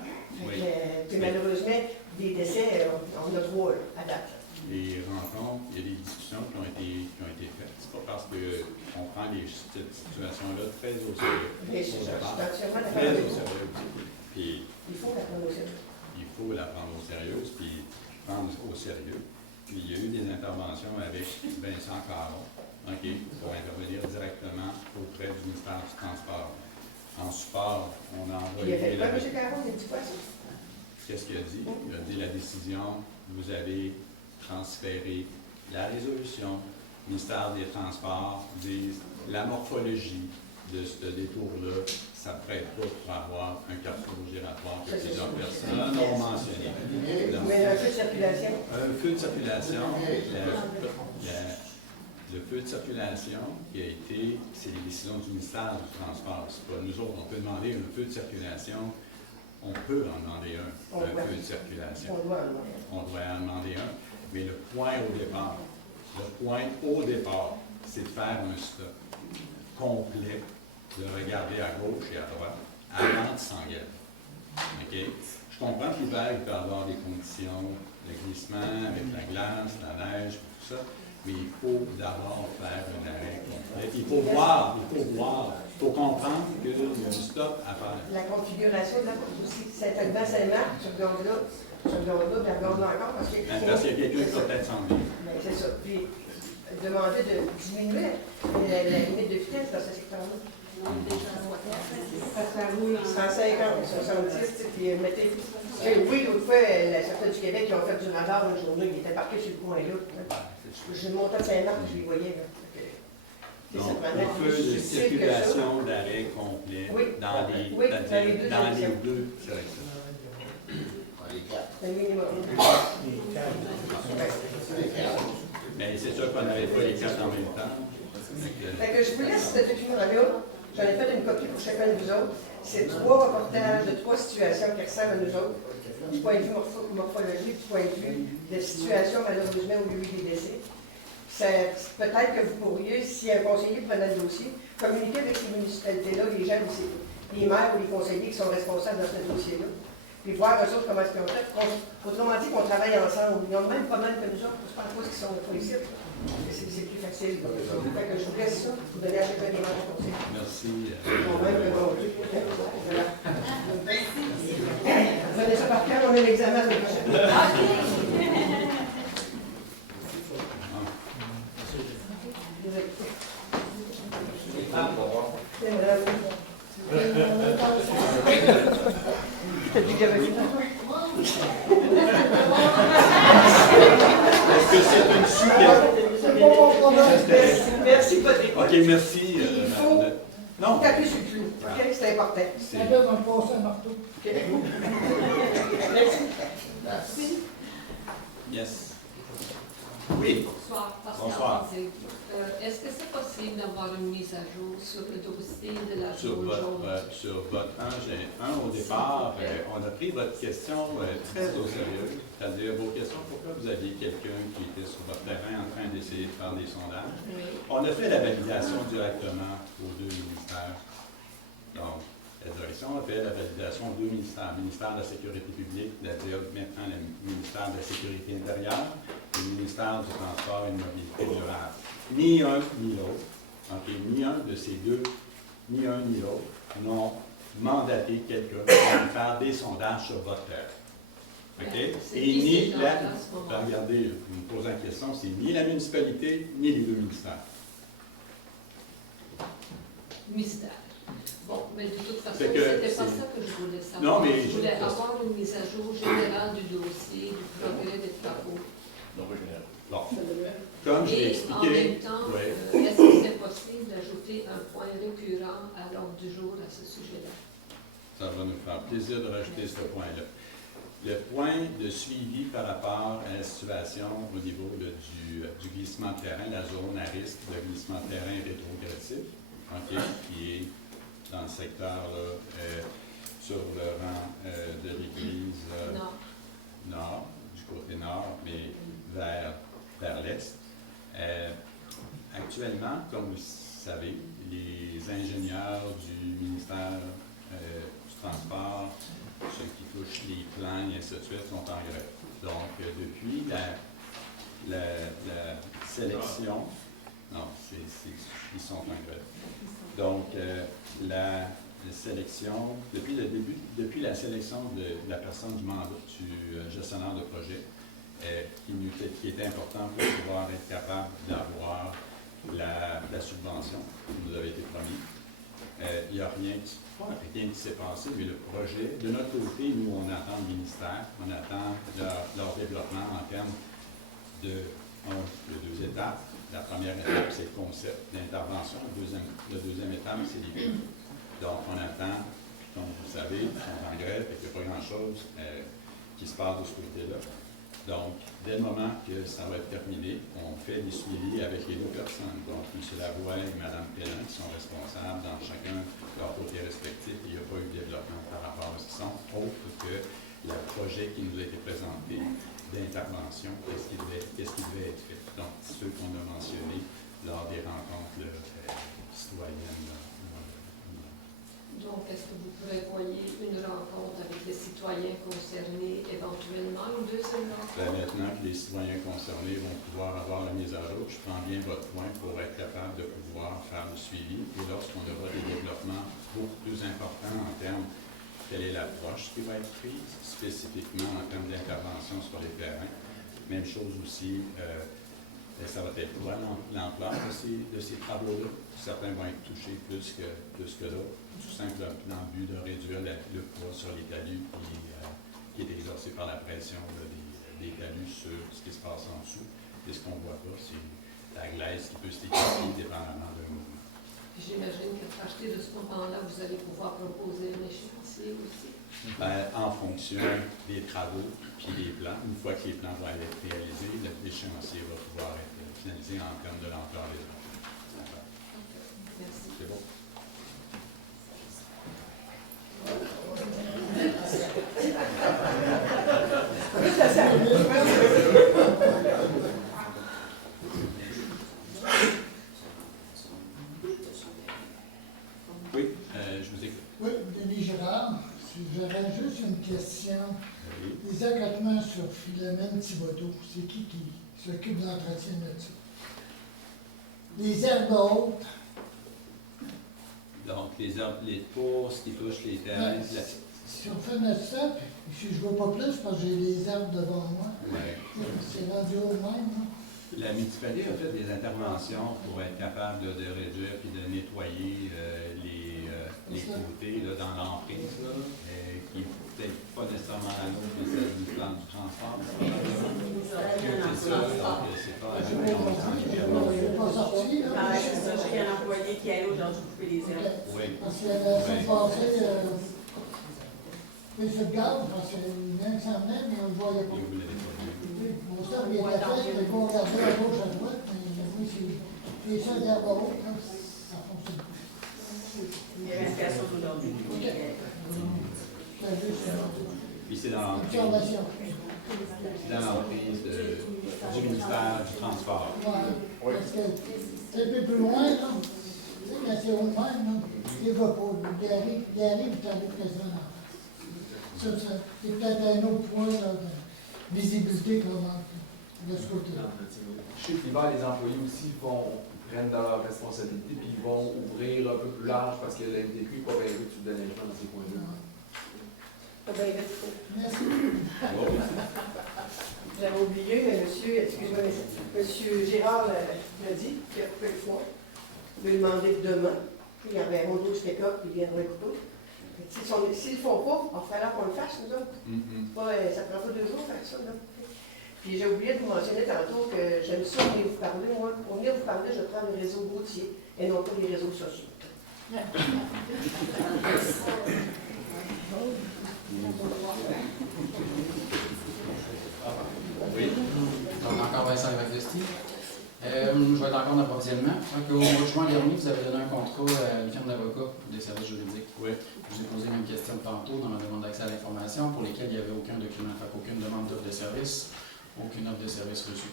Puis malheureusement, des décès, on a 3 à date. Les rencontres, il y a des discussions qui ont été faites. C'est pas parce qu'on prend cette situation-là très au sérieux. Bien sûr, je suis entièrement d'accord très avec au vous. sérieux. Puis, il faut la prendre au sérieux. Il faut la prendre au sérieux, puis prendre au sérieux. Puis il y a eu des interventions avec Vincent Caron, pour intervenir directement auprès du ministère du Transport. En support, on a envoyé... Il a fait quoi, M. Caron? Il a dit quoi, ça? Qu'est-ce qu'il a dit? Il a dit la décision, vous avez transféré la résolution, le ministère des Transports dit la morphologie de ce détour-là, ça ne prête pas pour avoir un carrefour giratoire que plusieurs personnes ont mentionné. Mais un feu de circulation? Un feu de circulation, le feu de circulation qui a été, c'est les décisions du ministère du Transport. C'est pas nous autres, on peut demander un feu de circulation, on peut en demander un feu de circulation. On doit en demander un. Mais le point au départ, c'est de faire un stop complet, de regarder à gauche et à droite, avant de s'engager. OK? Je comprends que l'hiver, il peut y avoir des conditions de glissement avec la glace, la neige, tout ça, mais il faut d'abord faire un arrêt complet. Il faut voir, il faut comprendre qu'il y a un stop à faire. La configuration de la route aussi, Saint-Albert-Saint-Marc, sur le gare-là, puis la gare-là encore, parce qu'il y a quelqu'un qui va peut-être s'en venir. C'est ça. Puis, demander de diminuer la limite de vitesse dans ce secteur-là. 150, 70, puis mettez... Oui, l'autre fois, la Sûreté du Québec, ils ont fait du radar une journée, ils étaient parqués sur le coin-là. Je montais de Saint-Marc, je les voyais. Donc, le feu de circulation d'arrêt complet dans les deux directions. Le minimum. Mais c'est sûr qu'on n'avait pas les 4 en même temps. Fait que je vous laisse ce document-là. J'en ai fait une copie pour chacun de vous autres. C'est 3 reportages de 3 situations qui ressemblent à nous autres. Du point de vue morphologique, du point de vue de situation, malheureusement, où il y a eu des décès. Peut-être que vous pourriez, si un conseiller prenait le dossier, communiquer avec ces municipalités-là, les gens, les maires ou les conseillers qui sont responsables dans ce dossier-là, puis voir eux autres comment est-ce qu'ils ont fait. Autrement dit, qu'on travaille ensemble. Ils ont le même problème que nous autres, je pense pas qu'ils sont pas ici. C'est plus facile. Fait que je vous laisse ça, vous donnez à chacun des maires de conseil. Merci. Venez ça par cœur, on a l'examen le prochain. Je t'ai dit que j'avais fait Est-ce que c'est une super... C'est pas mon problème. Merci, Patrick. OK, merci. Il faut taper sur le clou. OK? C'est important. Ça donne un passe un marteau. Merci. Merci. Yes. Oui. Bonsoir. Bonsoir. Est-ce que c'est possible d'avoir une mise à jour sur le dossier de la Sur votre au départ, on a pris votre question très au sérieux, c'est-à-dire vos questions, pourquoi vous aviez quelqu'un qui était sur votre terrain en train d'essayer de faire des sondages. Oui. On a fait la validation directement aux 2 ministères. Donc, la direction a fait la validation aux 2 ministères, le ministère de la Sécurité publique, c'est-à-dire maintenant le ministère de la Sécurité intérieure, et le ministère du Transport et de la Mobilité durable. Ni un ni l'autre, ni un de ces deux, ni un ni l'autre, n'ont mandaté quelqu'un pour faire des sondages sur votre terre. OK? C'est Et qui ni ces gens-là, la. à ce moment-là? Regardez, vous me posez la question, c'est ni la municipalité, ni les deux ministères. Mystère. Bon, mais de toute façon, Fait que c'était pas c'est- ça que je voulais savoir. Non, mais je voulais je- avoir une mise à jour générale du dossier, du progrès des travaux. Bon. Comme je l'ai Et en expliqué, même temps, ouais. est-ce que c'est possible d'ajouter un point récurrent à l'ordre du jour à ce sujet-là? Ça va nous faire plaisir de rajouter ce point-là. Le point de suivi par rapport à la situation au niveau du glissement de terrain, la zone à risque de glissement de terrain rétrogressif, OK, qui est dans le secteur là, sur le rang de l'église nord, du côté nord, mais vers l'est. Actuellement, comme vous savez, les ingénieurs du ministère du Transport, ceux qui touchent les plans et ainsi de suite, sont en grève. Donc, depuis la sélection, non, ils sont en grève. Donc, la sélection, depuis la sélection de la personne du mandat du gestionnaire de projet, qui était important pour pouvoir être capable d'avoir la subvention qui nous avait été promise. Il n'y a rien qui s'est passé, mais le projet, de notre côté, nous, on attend le ministère, on attend leur développement en termes de deux étapes. La première étape, c'est le concept d'intervention. La deuxième étape, c'est les buts. Donc, on attend, comme vous le savez, ils sont en grève, et qu'il n'y a pas grand-chose qui se passe de ce côté-là. Donc, dès le moment que ça va être terminé, on fait des suivis avec les deux personnes. Donc, M. Lavoie et Mme Pellin, qui sont responsables dans chacun de leur côté respectif. Il n'y a pas eu de développement par rapport à ce qu'ils sont, autre que le projet qui nous a été présenté d'intervention, qu'est-ce qui devait être fait. Donc, ceux qu'on a mentionnés lors des rencontres citoyennes. Donc, est-ce que vous prévoyez une rencontre avec les citoyens concernés, éventuellement une deuxième rencontre? Maintenant que les citoyens concernés vont pouvoir avoir la mise à jour, je prends bien votre point pour être capable de pouvoir faire le suivi. Et lorsqu'on aura des développements beaucoup plus importants en termes de quelle est l'approche qui va être prise, spécifiquement en termes d'intervention sur les terrains. Même chose aussi, ça va être quoi l'ampleur de ces travaux-là? Certains vont être touchés plus que d'autres. Tout simplement dans le but de réduire le poids sur les talus qui est exercé par la pression des talus sur ce qui se passe en dessous. Et ce qu'on ne voit pas, c'est la glaise qui peut se déclencher dépendamment d'un mouvement. J'imagine qu'à partir de ce moment-là, vous allez pouvoir proposer un échéancier aussi. En fonction des travaux puis des plans, une fois que les plans vont être réalisés, l'échéancier va pouvoir être finalisé en termes de l'ampleur des travaux. Merci. C'est bon? Oui, je vous écoute. Oui, Denis Girard. J'aurais juste une question. Oui. Les accotements sur Philomène Thibodeau, c'est qui s'occupe de l'entretien de ça? Les herbes hautes. Donc, les pousses qui touchent les terrains. Si on fait notre ça, puis je ne vois pas plus parce que j'ai les herbes devant moi. Ouais. C'est rendu au même. Hein? La municipalité a fait des interventions pour être capable de réduire et de nettoyer les côtés là, dans l'emprise, qui n'est peut-être pas nécessairement la nôtre, mais celle du plan du transport. C'est ça, donc c'est pas à nous, on s'en est permis. C'est pas sorti, là. Ah, c'est ça, j'ai un employé qui allait aujourd'hui couper les herbes. Oui. Parce que la semaine passée, sur le gaz, parce qu'il y en a qui s'en venait, mais on ne le voyait pas. Mon soeur, il était fait, il faut regarder à gauche, à droite, mais oui, c'est ça d'herbe haute, là, ça fonctionne pas. Il y a l'inscription d'aujourd'hui. Puis c'est dans l'emprise du ministère du Transport. Ouais, parce que c'est un peu plus loin, là. Tu sais, quand c'est au même, là, il ne va pas. Il arrive, il t'arrive quasiment en face. Ça, c'est peut-être un autre point là, de visibilité qu'on manque de ce côté-là. Je sais que l'hiver, les employés aussi prennent dans leur responsabilité puis ils vont ouvrir un peu plus large parce que la MTQ n'est pas bien vite sur le déneigement dans ces coins-là. Pas bien vite. Merci. J'avais oublié, mais excusez-moi, monsieur Gérard l'a dit, qui a coupé le foin. Je vais lui demander demain. Il y avait un autre pick-up, il viendrait couper. S'ils ne le font pas, il va falloir qu'on le fasse, nous autres. Ça ne prend pas 2 jours faire ça, là. Puis j'ai oublié de vous mentionner tantôt que j'aime ça venir vous parler. Moi, pour venir vous parler, je prends les réseaux routiers et non pas les réseaux sociaux. Oui. Donc, encore Vincent Levesty. Je vais être encore en approvisionnement. Au mois de juin dernier, vous avez donné un contrat à une firme d'avocats pour des services juridiques. Oui. Je vous ai posé une question tantôt dans ma demande d'accès à l'information pour lesquelles il n'y avait aucun document, aucune demande d'offre de service, aucune offre de service reçue.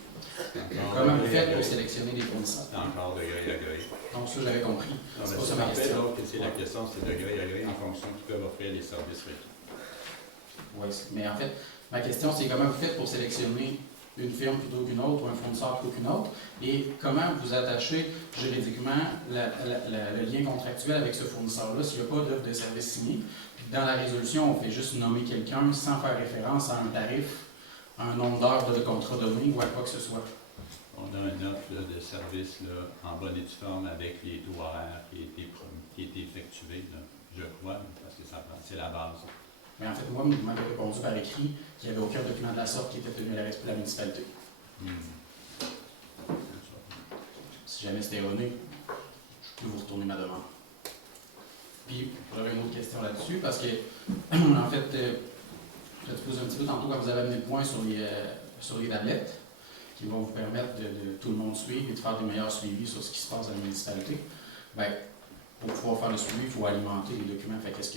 Comment vous faites pour sélectionner les fournisseurs? Encore de gré à gré. Donc ça, j'avais compris. C'est pas ça ma question. La question, c'est de gré à gré en fonction qu'ils peuvent offrir les services requis. Oui, mais en fait, ma question, c'est comment vous faites pour sélectionner une firme plutôt qu'une autre ou un fournisseur plutôt qu'une autre, et comment vous attachez juridiquement le lien contractuel avec ce fournisseur-là s'il n'y a pas d'offre de service signée. Puis dans la résolution, on fait juste nommer quelqu'un sans faire référence à un tarif, à un nombre d'heures de contrat donné ou à quoi que ce soit. On a une offre de service là, en bonne et due forme avec les taux horaires qui a été effectué, là, je crois, parce que c'est la base. Mais en fait, moi, vous m'avez répondu par écrit qu'il n'y avait aucun document de la sorte qui était tenu à la respect de la municipalité. Si jamais c'était erroné, je peux vous retourner ma demande. Puis, j'aurais une autre question là-dessus, parce que, en fait, je vais te poser un petit peu tantôt quand vous avez amené le point sur les tablettes, qui vont vous permettre de tout le monde suivre et de faire des meilleurs suivis sur ce qui se passe dans la municipalité. Bien, pour pouvoir faire le suivi, il faut alimenter les documents. Fait qu'est-ce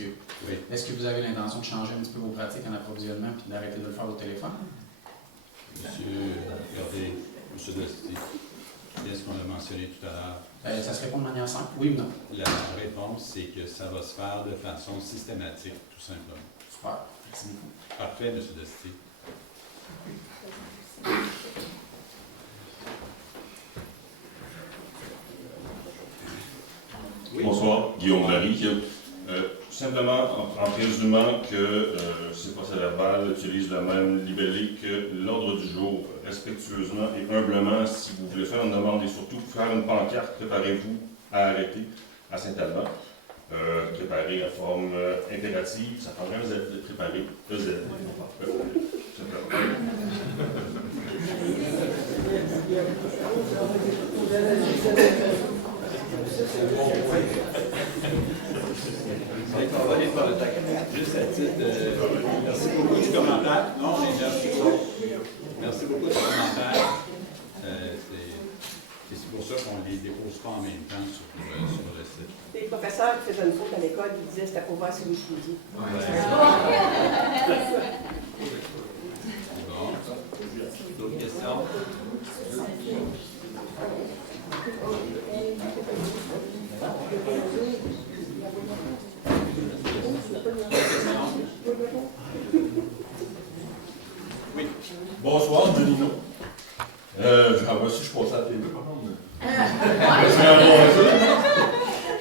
que vous avez l'intention de changer un petit peu vos pratiques en approvisionnement et d'arrêter de le faire au téléphone? Regardez, monsieur Dusty, qu'est-ce qu'on a mentionné tout à l'heure? Ça se répond de manière simple, oui ou non? La réponse, c'est que ça va se faire de façon systématique, tout simplement. Super, merci beaucoup. Parfait, monsieur Dusty. Oui. Bonsoir, Guillaume Marie. Simplement, en présumant que ces procès-verbal utilise le même libellé que l'ordre du jour, respectueusement et humblement, si vous voulez faire une demande et surtout faire une pancarte, préparez-vous à arrêter à Saint-Alban. Préparé en forme impérative, ça prend vraiment d'être préparé. Juste à titre, merci beaucoup du commentaire. Non, merci beaucoup du commentaire. C'est pour ça qu'on ne les dépose pas en même temps sur le site. Les professeurs qui faisaient une faute à l'école, ils disaient que c'était pour voir si vous étudiez. Bon. D'autres questions? Oui. Bonsoir, Denis. Si je passais à la TV, par contre.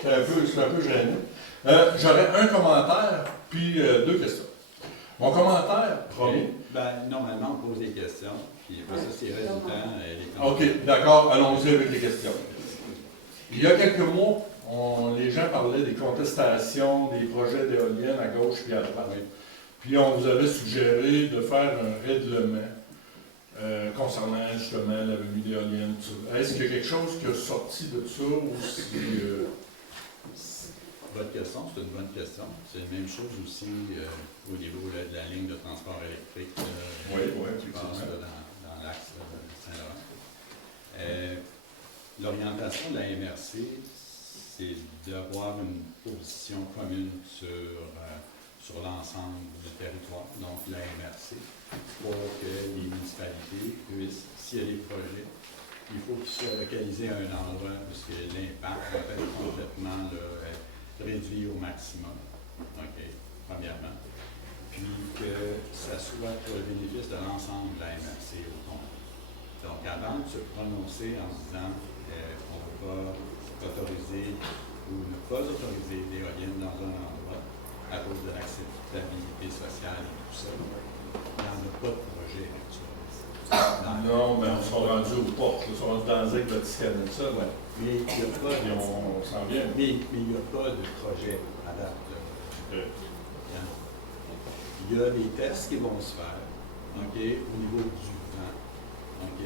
Je suis un peu gêné. J'aurais un commentaire, puis 2 questions. Mon commentaire, premier. Normalement, on pose des questions, puis après ça, c'est résultant. OK, d'accord, allons-y avec les questions. Il y a quelques mois, les gens parlaient des contestations, des projets d'éoliennes à gauche puis à droite. Puis on vous avait suggéré de faire un règlement concernant justement l'avenue d'éoliennes. Est-ce qu'il y a quelque chose qui est sorti de ça ou si... Votre question, c'est une bonne question. C'est la même chose aussi au niveau de la ligne de transport électrique qui passe dans l'axe Saint-Laurent. L'orientation de la MRC, c'est d'avoir une position commune sur l'ensemble du territoire, donc la MRC, pour que les municipalités puissent, s'il y a des projets, il faut qu'ils soient localisés à un endroit où l'impact va être complètement réduit au maximum, premièrement. Puis que ça soit pour le bénéfice de l'ensemble de la MRC au compte. Donc, avant de se prononcer en disant qu'on ne va pas autoriser ou ne pas autoriser l'éolienne dans un endroit à cause de l'acceptabilité sociale et tout ça, il y en a Non, mais on sera rendus aux portes, on sera rendus dans le ZEC Vatican, ça, ouais. Mais il n'y a pas Et on s'en vient. Mais il n'y a pas de projet à date. Il y a des tests qui vont se faire, OK, au niveau du vent, OK,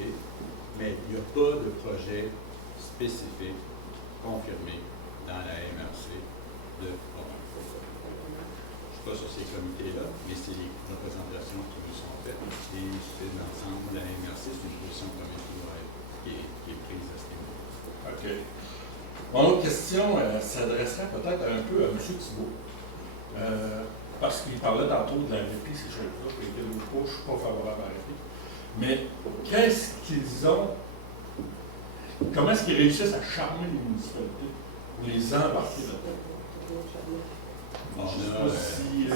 mais il n'y a pas de projet spécifique confirmé dans la MRC de province. Je ne suis pas sur ces comités-là, mais c'est les représentations qui nous sont faites. Et c'est l'ensemble de la MRC, c'est une position commune qui est prise à ce niveau. OK. Mon autre question s'adresserait peut-être un peu à M. Thibault. Parce qu'il parlait tantôt de la REPI, ces choses-là, et que je ne suis pas favorable à la REPI. Mais qu'est-ce qu'ils ont, comment est-ce qu'ils réussissent à charmer les municipalités ou les embarquer là-dedans? Bon, je ne sais pas si...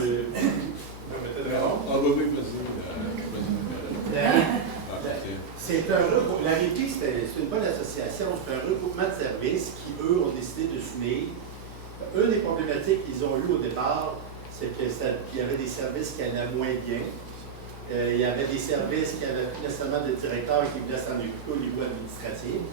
C'est un regroupement. La REPI, c'est une bonne association, c'est un regroupement de services qui, eux, ont décidé de s'unir. Une des problématiques qu'ils ont eues au départ, c'est qu'il y avait des services qui allaient moins bien. Il y avait des services qui n'avaient plus nécessairement de directeur qui voulaient s'en occuper au niveau administratif.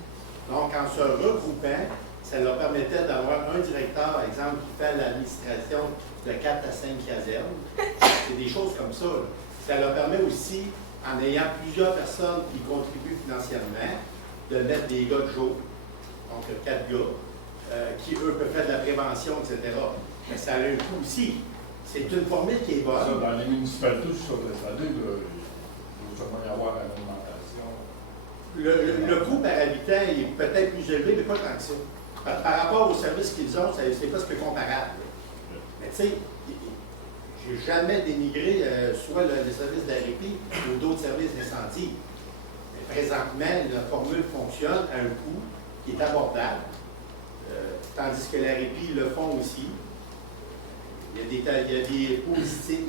Donc, en se regroupant, ça leur permettait d'avoir un directeur, par exemple, qui fait l'administration de 4 à 5 casernes. C'est des choses comme ça. Ça leur permet aussi, en ayant plusieurs personnes qui contribuent financièrement, de mettre des gars de jour, donc 4 gars, qui, eux, peuvent faire de la prévention, etc. Mais ça a un coût aussi. C'est une formule qui est bonne. Ça, dans les municipalités, je suis sûr que ça il va sûrement y avoir une augmentation. Le coût par habitant est peut-être plus élevé, mais pas tant que ça. Par rapport aux services qu'ils ont, c'est presque comparable. Mais tu sais, j'ai jamais dénigré soit les services de la REPI ou d'autres services d'incendie. Mais présentement, la formule fonctionne à un coût qui est abordable, tandis que la REPI le font aussi. Il y a des positifs.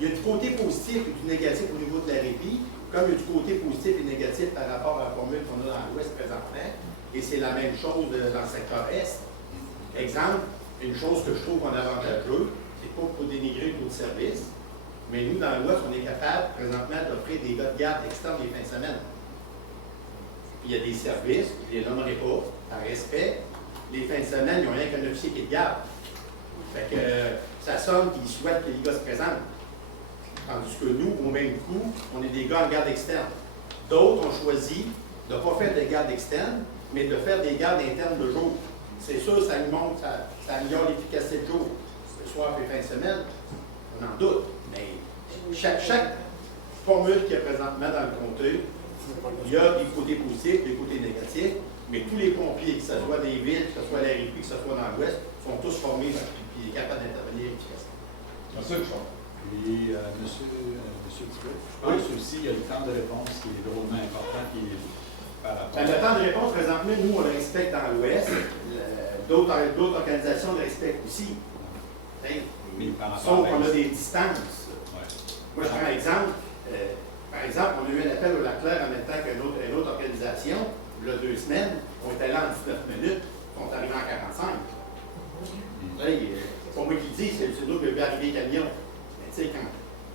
Il y a du côté positif et du négatif au niveau de la REPI, comme il y a du côté positif et négatif par rapport à la formule qu'on a dans l'Ouest présentement. Et c'est la même chose dans le secteur Est. Exemple, une chose que je trouve en avantageux, c'est pas pour dénigrer d'autres services, mais nous, dans l'Ouest, on est capable présentement d'offrir des gars de garde externes les fins de semaine. Puis il y a des services, je ne les nommerai pas, par respect, les fins de semaine, ils n'ont rien qu'un officier qui est de garde. Fait que ça sonne qu'ils souhaitent que les gars se présentent. Tandis que nous, au même coup, on est des gars en garde externe. D'autres ont choisi de ne pas faire des gardes externes, mais de faire des gardes internes de jour. C'est sûr, ça améliore l'efficacité de jour. Le soir et fin de semaine, on en doute. Mais chaque formule qu'il y a présentement dans le comté, il y a des côtés positifs, des côtés négatifs, mais tous les pompiers, que ce soit des villes, que ce soit la REPI, que ce soit dans l'Ouest, sont tous formés et capables d'intervenir efficacement. Merci, Richard. Et monsieur Thibault, je pense aussi qu'il y a le temps de réponse qui est drôlement important par rapport le temps de réponse, présentement, nous, on le respecte dans l'Ouest. D'autres organisations le respectent aussi. Sauf qu'on a des distances. Ouais. Moi, je prends un exemple. Par exemple, on a eu un appel au Lac-Clair en même temps qu'une autre organisation. Il y a 2 semaines, on était là en 19 minutes, on est arrivé en 45. C'est pas moi qui le dis, c'est nous qui a arrivé camion. Mais tu sais, quand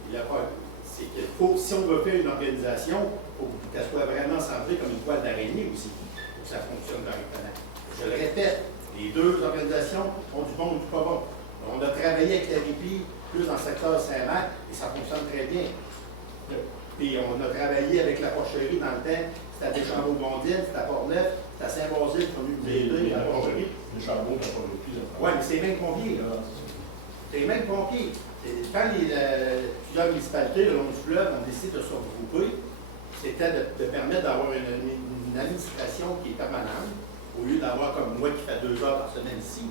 il n'y a pas. C'est qu'il faut, si on veut faire une organisation, il faut qu'elle soit vraiment centrée comme une toile d'araignée aussi, pour que ça fonctionne correctement. Je le répète, les 2 organisations ont du bon ou du pas bon. On a travaillé avec la REPI, plus dans le secteur Saint-Marc, et ça fonctionne très bien. Puis on a travaillé avec la porcherie dans le temps, c'était à Deschambault-Gondine, c'était à Port-Neuf, c'était à Saint-Basile, qu'on a eu des aider, la porcherie. Deschambault, t'as pas le plus. Oui, mais c'est les mêmes pompiers, là. C'est les mêmes pompiers. Quand plusieurs municipalités le long du fleuve ont décidé de se regrouper, c'était de permettre d'avoir une administration qui est permanente, au lieu d'avoir comme moi qui fait 2 heures par semaine ici.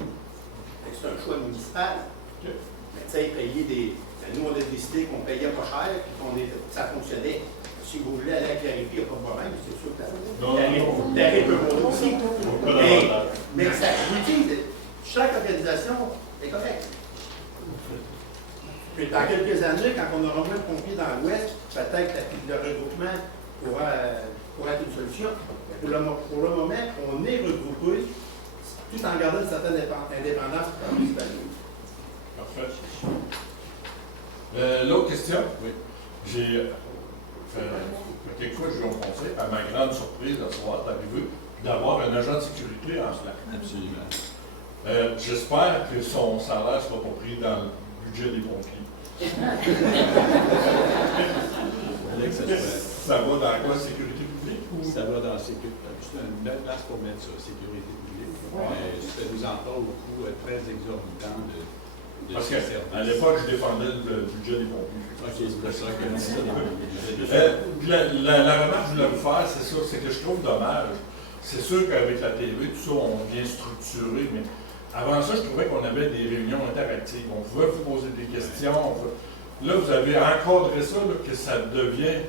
C'est un choix municipal. Mais tu sais, payer des. Nous, on a décidé qu'on payait pas cher et ça fonctionnait. Si vous voulez aller avec la REPI, il n'y a pas de problème, c'est sûr que la REPI peut monter aussi. Mais ça utilise. Chaque organisation est correcte. Puis dans quelques années, quand on aura moins de pompiers dans l'Ouest, peut-être que le regroupement pourra être une solution. Pour le moment, on est regroupé tout en gardant une certaine indépendance pour la municipalité. Parfait. L'autre question? Oui. J'ai quelquefois, je vais au conseil, à ma grande surprise, ce soir, d'arriver, d'avoir un agent de sécurité en cela. Absolument. J'espère que son salaire ne sera pas pris dans le budget des pompiers. Ça va dans quoi, sécurité publique? Ça va dans la sécurité. C'est une belle place pour mettre ça, sécurité publique. Mais ça nous encore beaucoup très exorbitant de Parce ces qu'à services. l'époque, je défendais le budget des pompiers. Ok, c'est pour ça que la remarque que je voulais vous faire, c'est ça, c'est que je trouve dommage. C'est sûr qu'avec la TV, tout ça, on vient structurer, mais avant ça, je trouvais qu'on avait des réunions interactives. On pouvait vous poser des questions. Là, vous avez encadré ça, là, que ça devient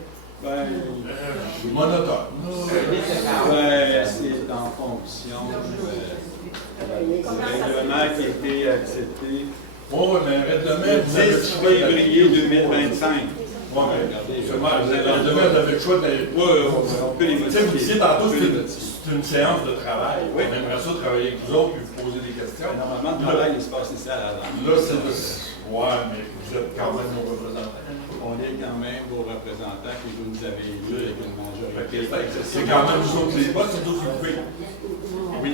monotone. C'est en fonction du règlement qui a été accepté. Oh, mais règlement, vous avez le choix février 2025. Oui, mais demain, vous avez le choix de... on peut les modifier. Vous disiez tantôt, c'est une séance de travail. On aimerait ça travailler avec vous autres et vous poser des questions. Normalement, le travail, il se passe ici à la langue. Là, c'est... Ouais, mais vous êtes quand même nos représentants. On est quand même vos représentants que vous nous avez élus avec une majorité. C'est quand même vous autres les boss, c'est d'autres qui vous payent. Oui.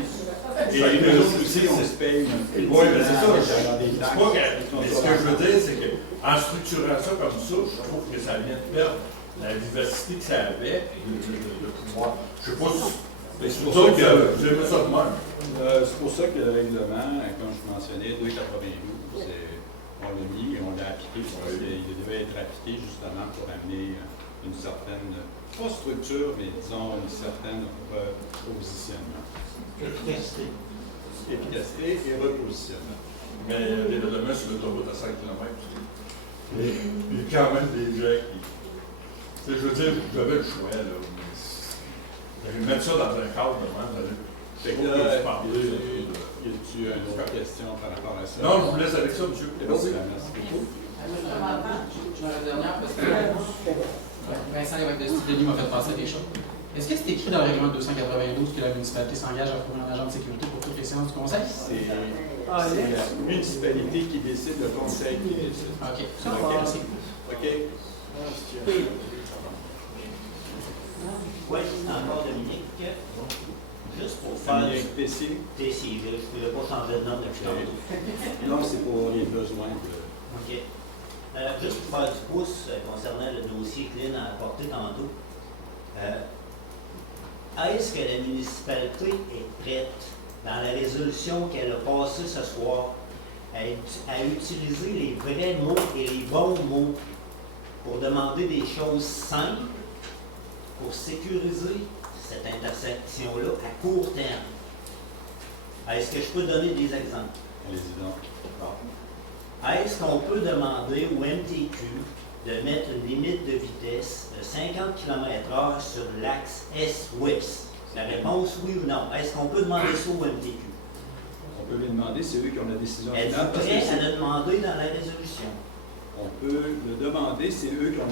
Et nous autres aussi, on se paye. Oui, mais c'est ça. Mais ce que je veux dire, c'est qu'en structurant ça comme ça, je trouve que ça vient de perdre la vivacité que ça avait, le pouvoir. Je ne sais pas si... C'est pour ça que vous aimez ça de même. C'est pour ça que le règlement, comme je mentionnais, 292, on l'a mis et on l'a appliqué parce qu'il devait être appliqué justement pour amener une certaine, pas structure, mais disons une certaine repositionnement. Efficacité. Efficacité et repositionnement. Mais il y a demain sur l'autoroute à 5 km. Il y a quand même des gens qui... Je veux dire, vous avez le choix, là. Vous allez mettre ça dans un cadre demain, vous allez... Fait que là, y a-tu une autre question par rapport à ça? Non, je vous laisse avec ça, monsieur. Merci beaucoup. Je vais la dernière parce que Vincent Lévesque-Denis m'a fait passer des choses. Est-ce que c'est écrit dans le règlement 292 que la municipalité s'engage à fournir un agent de sécurité pour toutes les séances du conseil? C'est la municipalité qui décide, le conseil qui décide. OK. Merci. OK. Oui, encore Dominique. Juste pour faire... Tessier. Tessier, je ne pouvais pas changer de nom depuis tantôt. Non, c'est pour les besoins de... OK. Juste pour faire du pouce concernant le dossier que Lynn a apporté tantôt, est-ce que la municipalité est prête, dans la résolution qu'elle a passée ce soir, à utiliser les vrais mots et les bons mots pour demander des choses simples pour sécuriser cette intersection-là à court terme? Est-ce que je peux donner des exemples? Allez-y donc. Bon. Est-ce qu'on peut demander au MTQ de mettre une limite de vitesse de 50 km/h sur l'axe Est-Ouest? La réponse, oui ou non. Est-ce qu'on peut demander ça au MTQ? On peut les demander, c'est eux qui ont la décision finale. Êtes-vous prêt à le demander dans la résolution? On peut le demander, c'est eux qui ont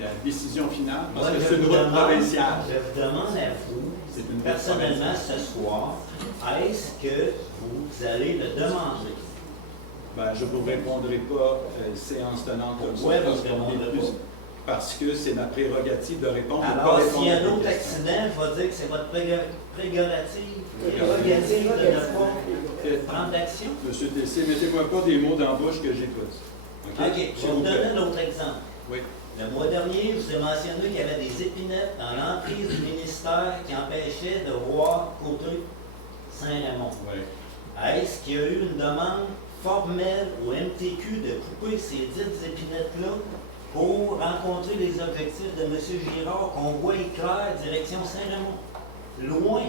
la décision finale, parce que je c'est une vous route demande- provinciale. Je vous demande à vous, personnellement ce soir, est-ce que vous allez le demander? Ben, je ne vous répondrai pas séance tenante comme Pourquoi ça. vous ne répondrez pas? Parce que c'est ma prérogative de répondre. Alors, s'il y a un autre accident, il va dire que c'est votre prérogative de ne pas prendre d'action? Monsieur Tessier, mettez-moi pas des mots dans la bouche que j'ai pas dit. OK, je vais vous donner un autre exemple. Oui. Le mois dernier, je vous ai mentionné qu'il y avait des épinettes dans l'entrée du ministère qui empêchaient de voir côté Saint-Raymond. Oui. Est-ce qu'il y a eu une demande formelle au MTQ de couper ces dites épinettes-là pour rencontrer les objectifs de M. Girard qu'on voit clair direction Saint-Raymond? Loin.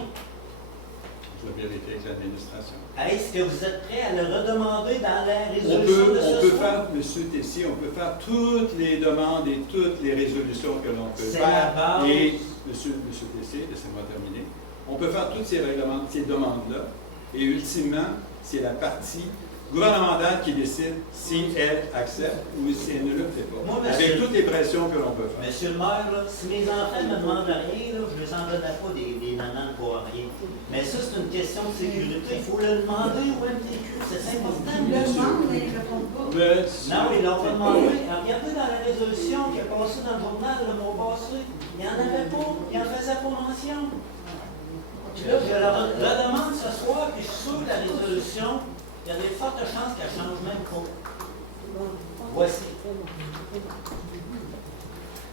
Je vais vérifier avec l'administration. Est-ce que vous êtes prêt à le redemander dans la résolution de ce On peut soir? faire, M. Tessier, on peut faire toutes les demandes et toutes les résolutions que l'on peut C'est faire. la base. Et, M. Tessier, laissez-moi terminer. On peut faire toutes ces demandes-là. Et ultimement, c'est la partie gouvernementale qui décide si elle accepte ou si elle ne le fait pas. Moi, avec toutes les pressions que l'on peut faire. Monsieur le maire, là, si mes enfants me demandent rien, là, je ne les en donnerai pas des nananes pour rien. Mais ça, c'est une question de sécurité. Il faut le demander au MTQ. C'est important. Ils le demandent, mais ils ne répondent pas. Non, ils l'ont pas demandé. Regardez dans la résolution qui a passé dans le journal le mois passé. Il n'y en avait pas. Il en faisait pas mention. Puis là, je leur demande ce soir, puis je suis sûr que la résolution, il y a des fortes chances qu'elle change même pas. Voici.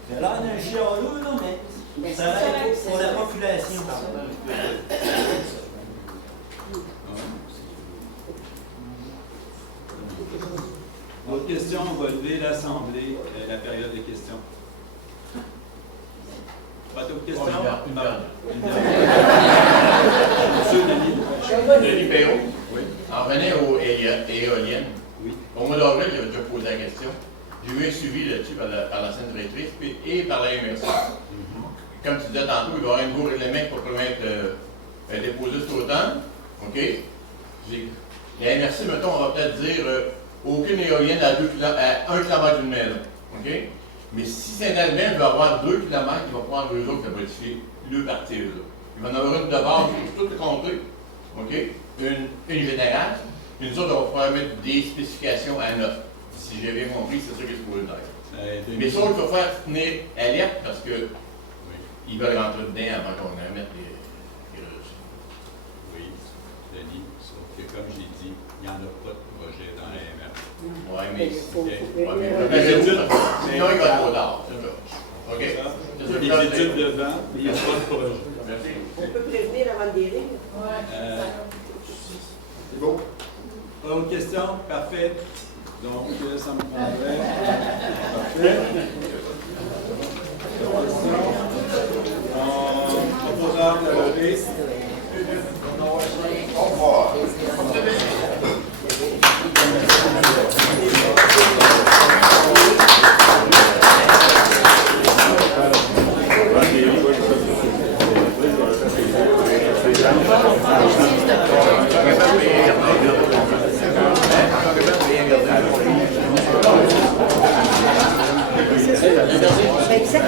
Il a l'air d'un chialeux, là, mais ça va être pour la population. Autre question, on va lever l'Assemblée, la période de questions. Pas d'autres questions? Une dernière. Monsieur Denis. Denis Perrault. Oui. En revenant aux éoliennes, oui. Au mois d'avril, il avait déjà posé la question. J'ai eu un suivi là-dessus par la scène directrice et par la MRC. Comme tu disais tantôt, il va y avoir un nouveau règlement pour permettre de déposer cet automne. OK? La MRC, mettons, on va peut-être dire aucune éolienne à 1 km d'une maison. OK? Mais si Saint-Albert veut avoir 2 km, il va prendre eux autres qui modifier le partir là. Il va en avoir une de base pour tout compter. OK? Une générale. Une autre, on va pouvoir mettre des spécifications à 9. Si j'ai bien compris, c'est ça qui est supposé être. Mais ça, il faut faire tenir alerte parce que ils veulent rentrer dedans avant qu'on mette les résolutions. Oui, Denis, sauf que comme j'ai dit, il n'y en a pas de projet dans la MR. Oui, mais sinon, il va être trop tard. OK? Les études dedans, il n'y a pas de projet. Merci. On peut prévenir avant de guérir. C'est beau. Autre question? Parfait. Donc, ça me prendrait. Parfait. On va pouvoir lever.